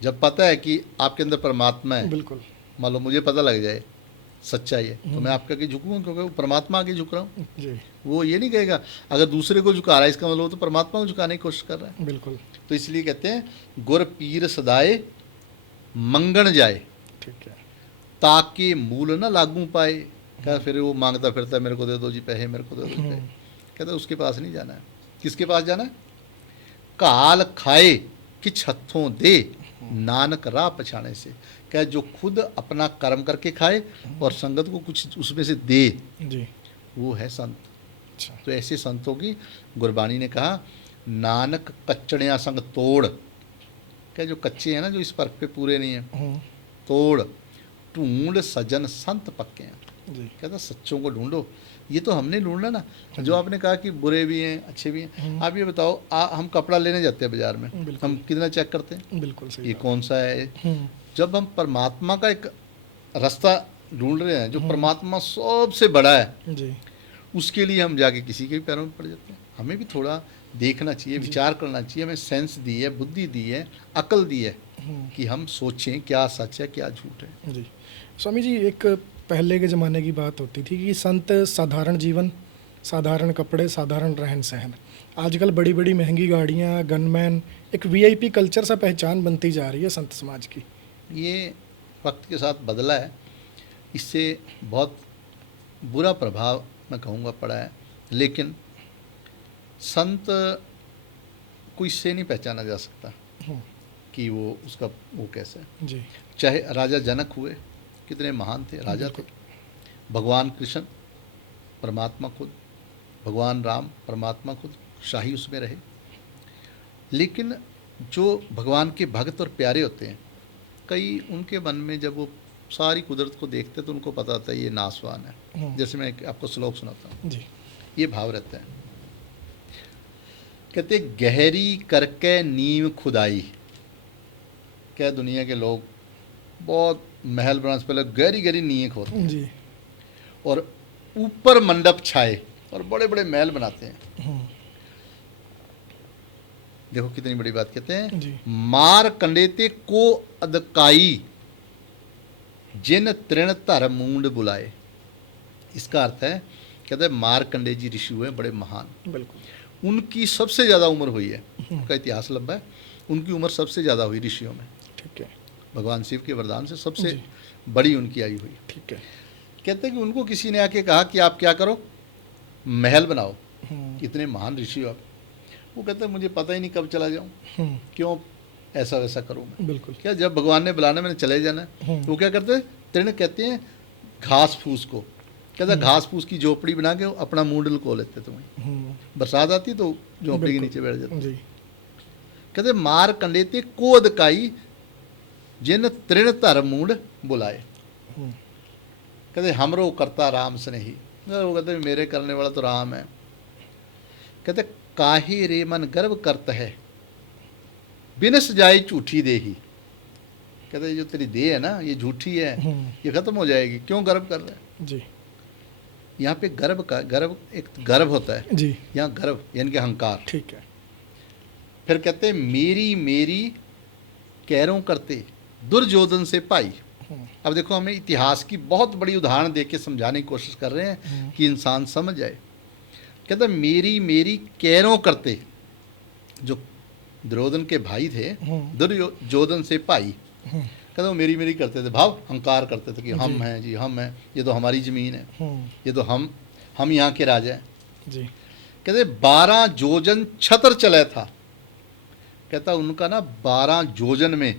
जब पता है कि आपके अंदर परमात्मा है, बिल्कुल। मान लो मुझे पता लग जाए सच्चाई है, तो मैं आपके आगे झुकूंगा, क्योंकि वो परमात्मा आगे झुक रहा हूँ। जी। वो ये नहीं कहेगा अगर दूसरे को झुका रहा है इसका मतलब वो तो परमात्मा को झुकाने की कोशिश कर रहा है। बिल्कुल। तो इसलिए कहते हैं गुर पीर सदाए मंगण जाए, ठीक है। ताकि मूल न लागू पाए। क्या फिर वो मांगता फिरता है मेरे को दे दो जी पैसे, मेरे को दे दो पैसे। कहता उसके पास नहीं जाना है। किसके पास जाना है, काल खाए कि हत्थों दे नानक राह पछाने से। क्या जो खुद अपना कर्म करके खाए और संगत को कुछ उसमें से दे, जी। वो है संत। अच्छा। तो ऐसे संतों की गुरबाणी ने कहा नानक कच्चड़ियाँ संग तोड़, क्या जो कच्चे हैं ना, जो इस पर्व पे पूरे नहीं हैं, तोड़ ढूंढ सजन संत पक्के हैं। जी। कहता सच्चों को ढूंढो, ये तो हमने ढूंढना ना। जो आपने कहा कि बुरे भी हैं अच्छे भी हैं, आप ये बताओ हम कपड़ा लेने जाते हैं बाजार में, हम कितना चेक करते हैं, बिल्कुल सही, ये कौन सा है। जब हम परमात्मा का एक रास्ता ढूंढ रहे हैं जो परमात्मा सबसे बड़ा है, जी, उसके लिए हम जाके किसी के भी पैरों में पड़ जाते हैं। हमें भी थोड़ा देखना चाहिए, विचार करना चाहिए। हमें सेंस दी है, बुद्धि दी है, अकल दी है कि हम सोचें क्या सच है क्या झूठ है। जी। स्वामी जी, एक पहले के ज़माने की बात होती थी कि संत साधारण जीवन, साधारण कपड़े, साधारण रहन सहन। आजकल बड़ी बड़ी महंगी गाड़ियाँ, गनमैन, एक वीआईपी कल्चर सा पहचान बनती जा रही है संत समाज की। ये वक्त के साथ बदला है, इससे बहुत बुरा प्रभाव मैं कहूँगा पड़ा है। लेकिन संत को इससे नहीं पहचाना जा सकता कि वो उसका वो कैसे है। जी। चाहे राजा जनक हुए, कितने महान थे, राजा थे। भगवान कृष्ण परमात्मा खुद, भगवान राम परमात्मा खुद शाही उसमें रहे। लेकिन जो भगवान के भक्त और प्यारे होते हैं, कई उनके मन में जब वो सारी कुदरत को देखते हैं तो उनको पता होता है ये नासवान है। जैसे मैं आपको श्लोक सुनाता हूँ, जी ये भाव रहता है। कहते गहरी करके नींव खुदाई। क्या दुनिया के लोग बहुत महल बनाने से पहले गहरी गहरी नींव खोदते हैं जी और ऊपर मंडप छाए और बड़े बड़े महल बनाते हैं। देखो कितनी बड़ी बात कहते हैं। जी मार कंडेते को अदकाई जिन तृण धर मूंड बुलाए। इसका अर्थ है, कहते हैं मारकंडे जी ऋषि हुए बड़े महान, बिल्कुल उनकी सबसे ज़्यादा उम्र हुई है, उनका इतिहास लंबा है, उनकी उम्र सबसे ज़्यादा हुई ऋषियों में। ठीक है भगवान शिव के वरदान से सबसे जी। बड़ी उनकी आयु हुई। ठीक है। कहते हैं कि उनको किसी ने आके कहा कि आप क्या करो, महल बनाओ, हम्म, इतने महान ऋषि हो आप। वो कहते हैं मुझे पता ही नहीं कब चला जाऊँ, हम्म, क्यों ऐसा वैसा करूँ मैं। बिल्कुल क्या जब भगवान ने बुलाना मैंने चले जाना है। वो क्या करते हैं, तृण कहते हैं घास फूस को। कहता घास फूस की झोपड़ी बना के अपना मूड लुको लेते थे वहीं। बरसात आती तो झोपड़ी के बिल्कुल। नीचे बैठ जाते। जी कहते मार कंडेते कोद काई जिन तृण धर मूड बुलाए। हम्म, कहते हमरो करता राम स्नेही। वो कहते मेरे करने वाला तो राम है। कहते काहे रे मन गर्व करता है बिनस जाए झूठी देही। कहते जो तेरी देह है ना ये झूठी है, ये खत्म हो जाएगी, क्यों गर्व कर रहा है। जी यहाँ पे गर्व का गर्व एक गर्व होता है, जी यहाँ गर्व यानी कि अहंकार। ठीक है। फिर कहते मेरी मेरी कैरों करते दुर्योधन से पाई। अब देखो हमें इतिहास की बहुत बड़ी उदाहरण दे के समझाने की कोशिश कर रहे हैं कि इंसान समझ जाए। कहते मेरी मेरी कैरों करते, जो दुर्योधन के भाई थे, दुर्योधन से पाई। कहते वो मेरी मेरी करते थे, भाव अहंकार करते थे कि हम हैं जी, हम हैं, ये तो हमारी ज़मीन है, ये तो हम यहाँ के राजा हैं जी। कहते 12 जोजन छत्र चला था। कहता उनका ना 12 जोजन में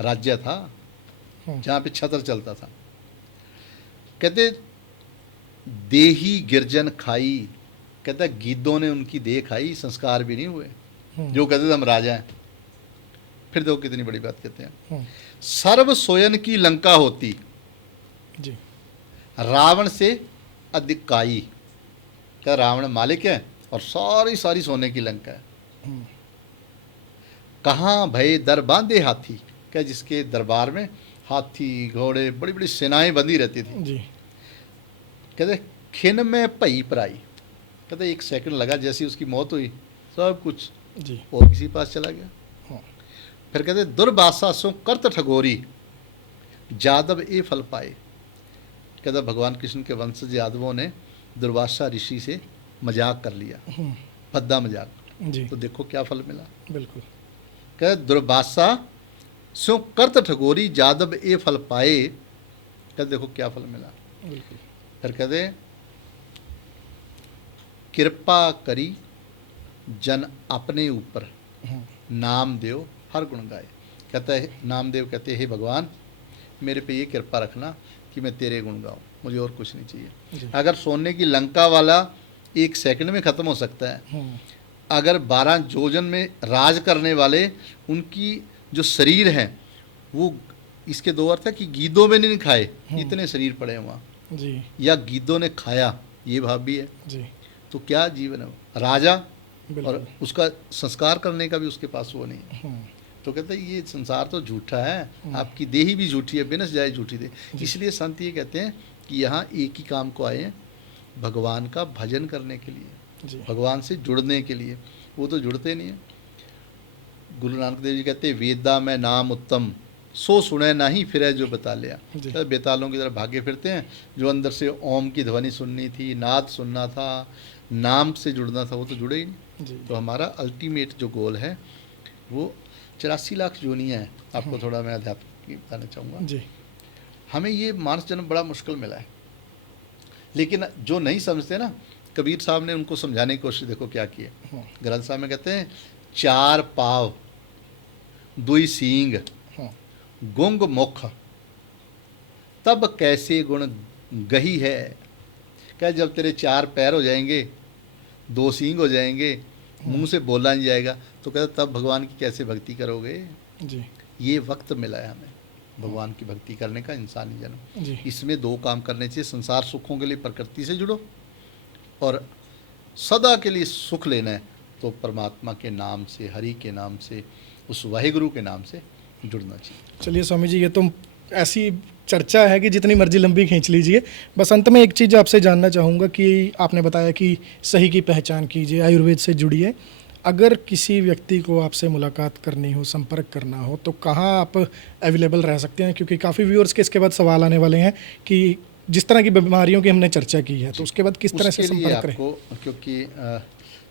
राज्य था जहाँ पे छत्र चलता था। कहते देही गिरजन खाई। कहता गीदों ने उनकी देह खाई, संस्कार भी नहीं हुए, जो कहते थे हम राजा हैं। फिर देखो कितनी बड़ी बात कहते हैं, सर्व सोयन की लंका होती जी रावण से अधिकाई। क्या रावण मालिक है और सारी सारी सोने की लंका है। कहाँ भय दर बांधे हाथी। क्या जिसके दरबार में हाथी घोड़े बड़ी बड़ी सेनाएं बंधी रहती थी। जी कहते खिन में पई पराई। कहते एक सेकंड लगा जैसी उसकी मौत हुई सब कुछ जी और किसी पास चला गया। हाँ। फिर कहते दुर्बासा सो करत ठगोरी जादव ए फल पाए। कहते भगवान कृष्ण के वंशज यादवों ने दुर्वासा ऋषि से मजाक कर लिया, भद्दा मजाक, जी तो देखो क्या फल मिला। बिल्कुल कहते दुर्वासा स्यों करत ठगोरी जादव ए फल पाए। कहते देखो क्या फल मिला। बिल्कुल। फिर कहते कृपा करी जन अपने ऊपर नाम देव हर गुण गाए। कहता है नामदेव कहते हे भगवान मेरे पे ये कृपा रखना कि मैं तेरे गुण गाऊँ, मुझे और कुछ नहीं चाहिए। अगर सोने की लंका वाला एक सेकंड में ख़त्म हो सकता है, अगर 12 जोजन में राज करने वाले उनकी जो शरीर हैं वो, इसके दो अर्थ है कि गीदों में नहीं खाए, इतने शरीर पड़े हैं वहाँ जी, या गीदों ने खाया, ये भाव भी है। जी तो क्या जीवन है वो? राजा बिल्कुल। और उसका संस्कार करने का भी उसके पास वो नहीं है। तो कहते हैं ये संसार तो झूठा है, आपकी देही भी झूठी है, बिनस जाए झूठी दे। इसलिए संत ये कहते हैं कि यहाँ एक ही काम को आए हैं, भगवान का भजन करने के लिए, जी भगवान से जुड़ने के लिए। वो तो जुड़ते नहीं है। गुरु नानक देव जी कहते हैं वेदा में नाम उत्तम सो सुने नहीं फिर जो बता लिया। तो बेतालों की तरह भागे फिरते हैं, जो अंदर से ओम की ध्वनि सुननी थी, नाद सुनना था, नाम से जुड़ना था, वो तो जुड़े ही नहीं। तो हमारा अल्टीमेट जो गोल है वो 84 लाख योनियाँ हैं। आपको थोड़ा मैं अध्यात्म की बताना चाहूँगा जी। हमें ये मानस जन्म बड़ा मुश्किल मिला है, लेकिन जो नहीं समझते ना, कबीर साहब ने उनको समझाने की कोशिश देखो क्या की है। ग्रंथ साहब में कहते हैं 4 पाव 2 सींग गुंग मुख तब कैसे गुण गही है। क्या जब तेरे 4 पैर हो जाएंगे दो सींग हो जाएंगे, मुंह से बोला नहीं जाएगा, तो कहता तब भगवान की कैसे भक्ति करोगे। जी ये वक्त मिला है हमें भगवान की भक्ति करने का, इंसानी जन्म। जी इसमें दो काम करने चाहिए, संसार सुखों के लिए प्रकृति से जुड़ो, और सदा के लिए सुख लेना है तो परमात्मा के नाम से, हरि के नाम से, उस वाहिगुरु के नाम से जुड़ना चाहिए। चलिए स्वामी जी, ये तो ऐसी चर्चा है कि जितनी मर्जी लंबी खींच लीजिए। बस अंत में एक चीज़ आपसे जानना चाहूँगा कि आपने बताया कि सही की पहचान कीजिए, आयुर्वेद से जुड़िए। अगर किसी व्यक्ति को आपसे मुलाकात करनी हो, संपर्क करना हो, तो कहाँ आप अवेलेबल रह सकते हैं? क्योंकि काफ़ी व्यूअर्स के इसके बाद सवाल आने वाले हैं कि जिस तरह की बीमारियों की हमने चर्चा की है, तो उसके बाद किस तरह से उसके लिए संपर्क करें? आपको, क्योंकि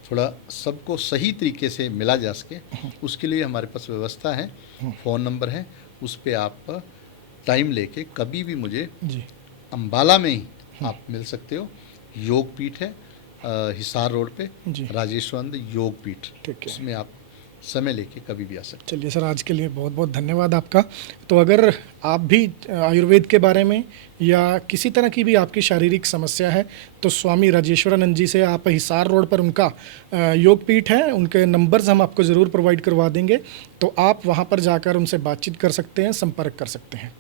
थोड़ा सबको सही तरीके से मिला जा सके, उसके लिए हमारे पास व्यवस्था है, फ़ोन नंबर है, उस पर आप टाइम लेके कभी भी मुझे जी अम्बाला में ही आप मिल सकते हो। योग पीठ है हिसार रोड पे, जी राजेश्वरंद योग पीठ, ठीक है। उसमें आप समय लेके कभी भी आ सकते चलिए सर, आज के लिए बहुत बहुत धन्यवाद आपका। तो अगर आप भी आयुर्वेद के बारे में या किसी तरह की भी आपकी शारीरिक समस्या है, तो स्वामी राजेश्वरानंद जी से आप हिसार रोड पर उनका योग पीठ है, उनके नंबर्स हम आपको ज़रूर प्रोवाइड करवा देंगे, तो आप वहाँ पर जाकर उनसे बातचीत कर सकते हैं, संपर्क कर सकते हैं।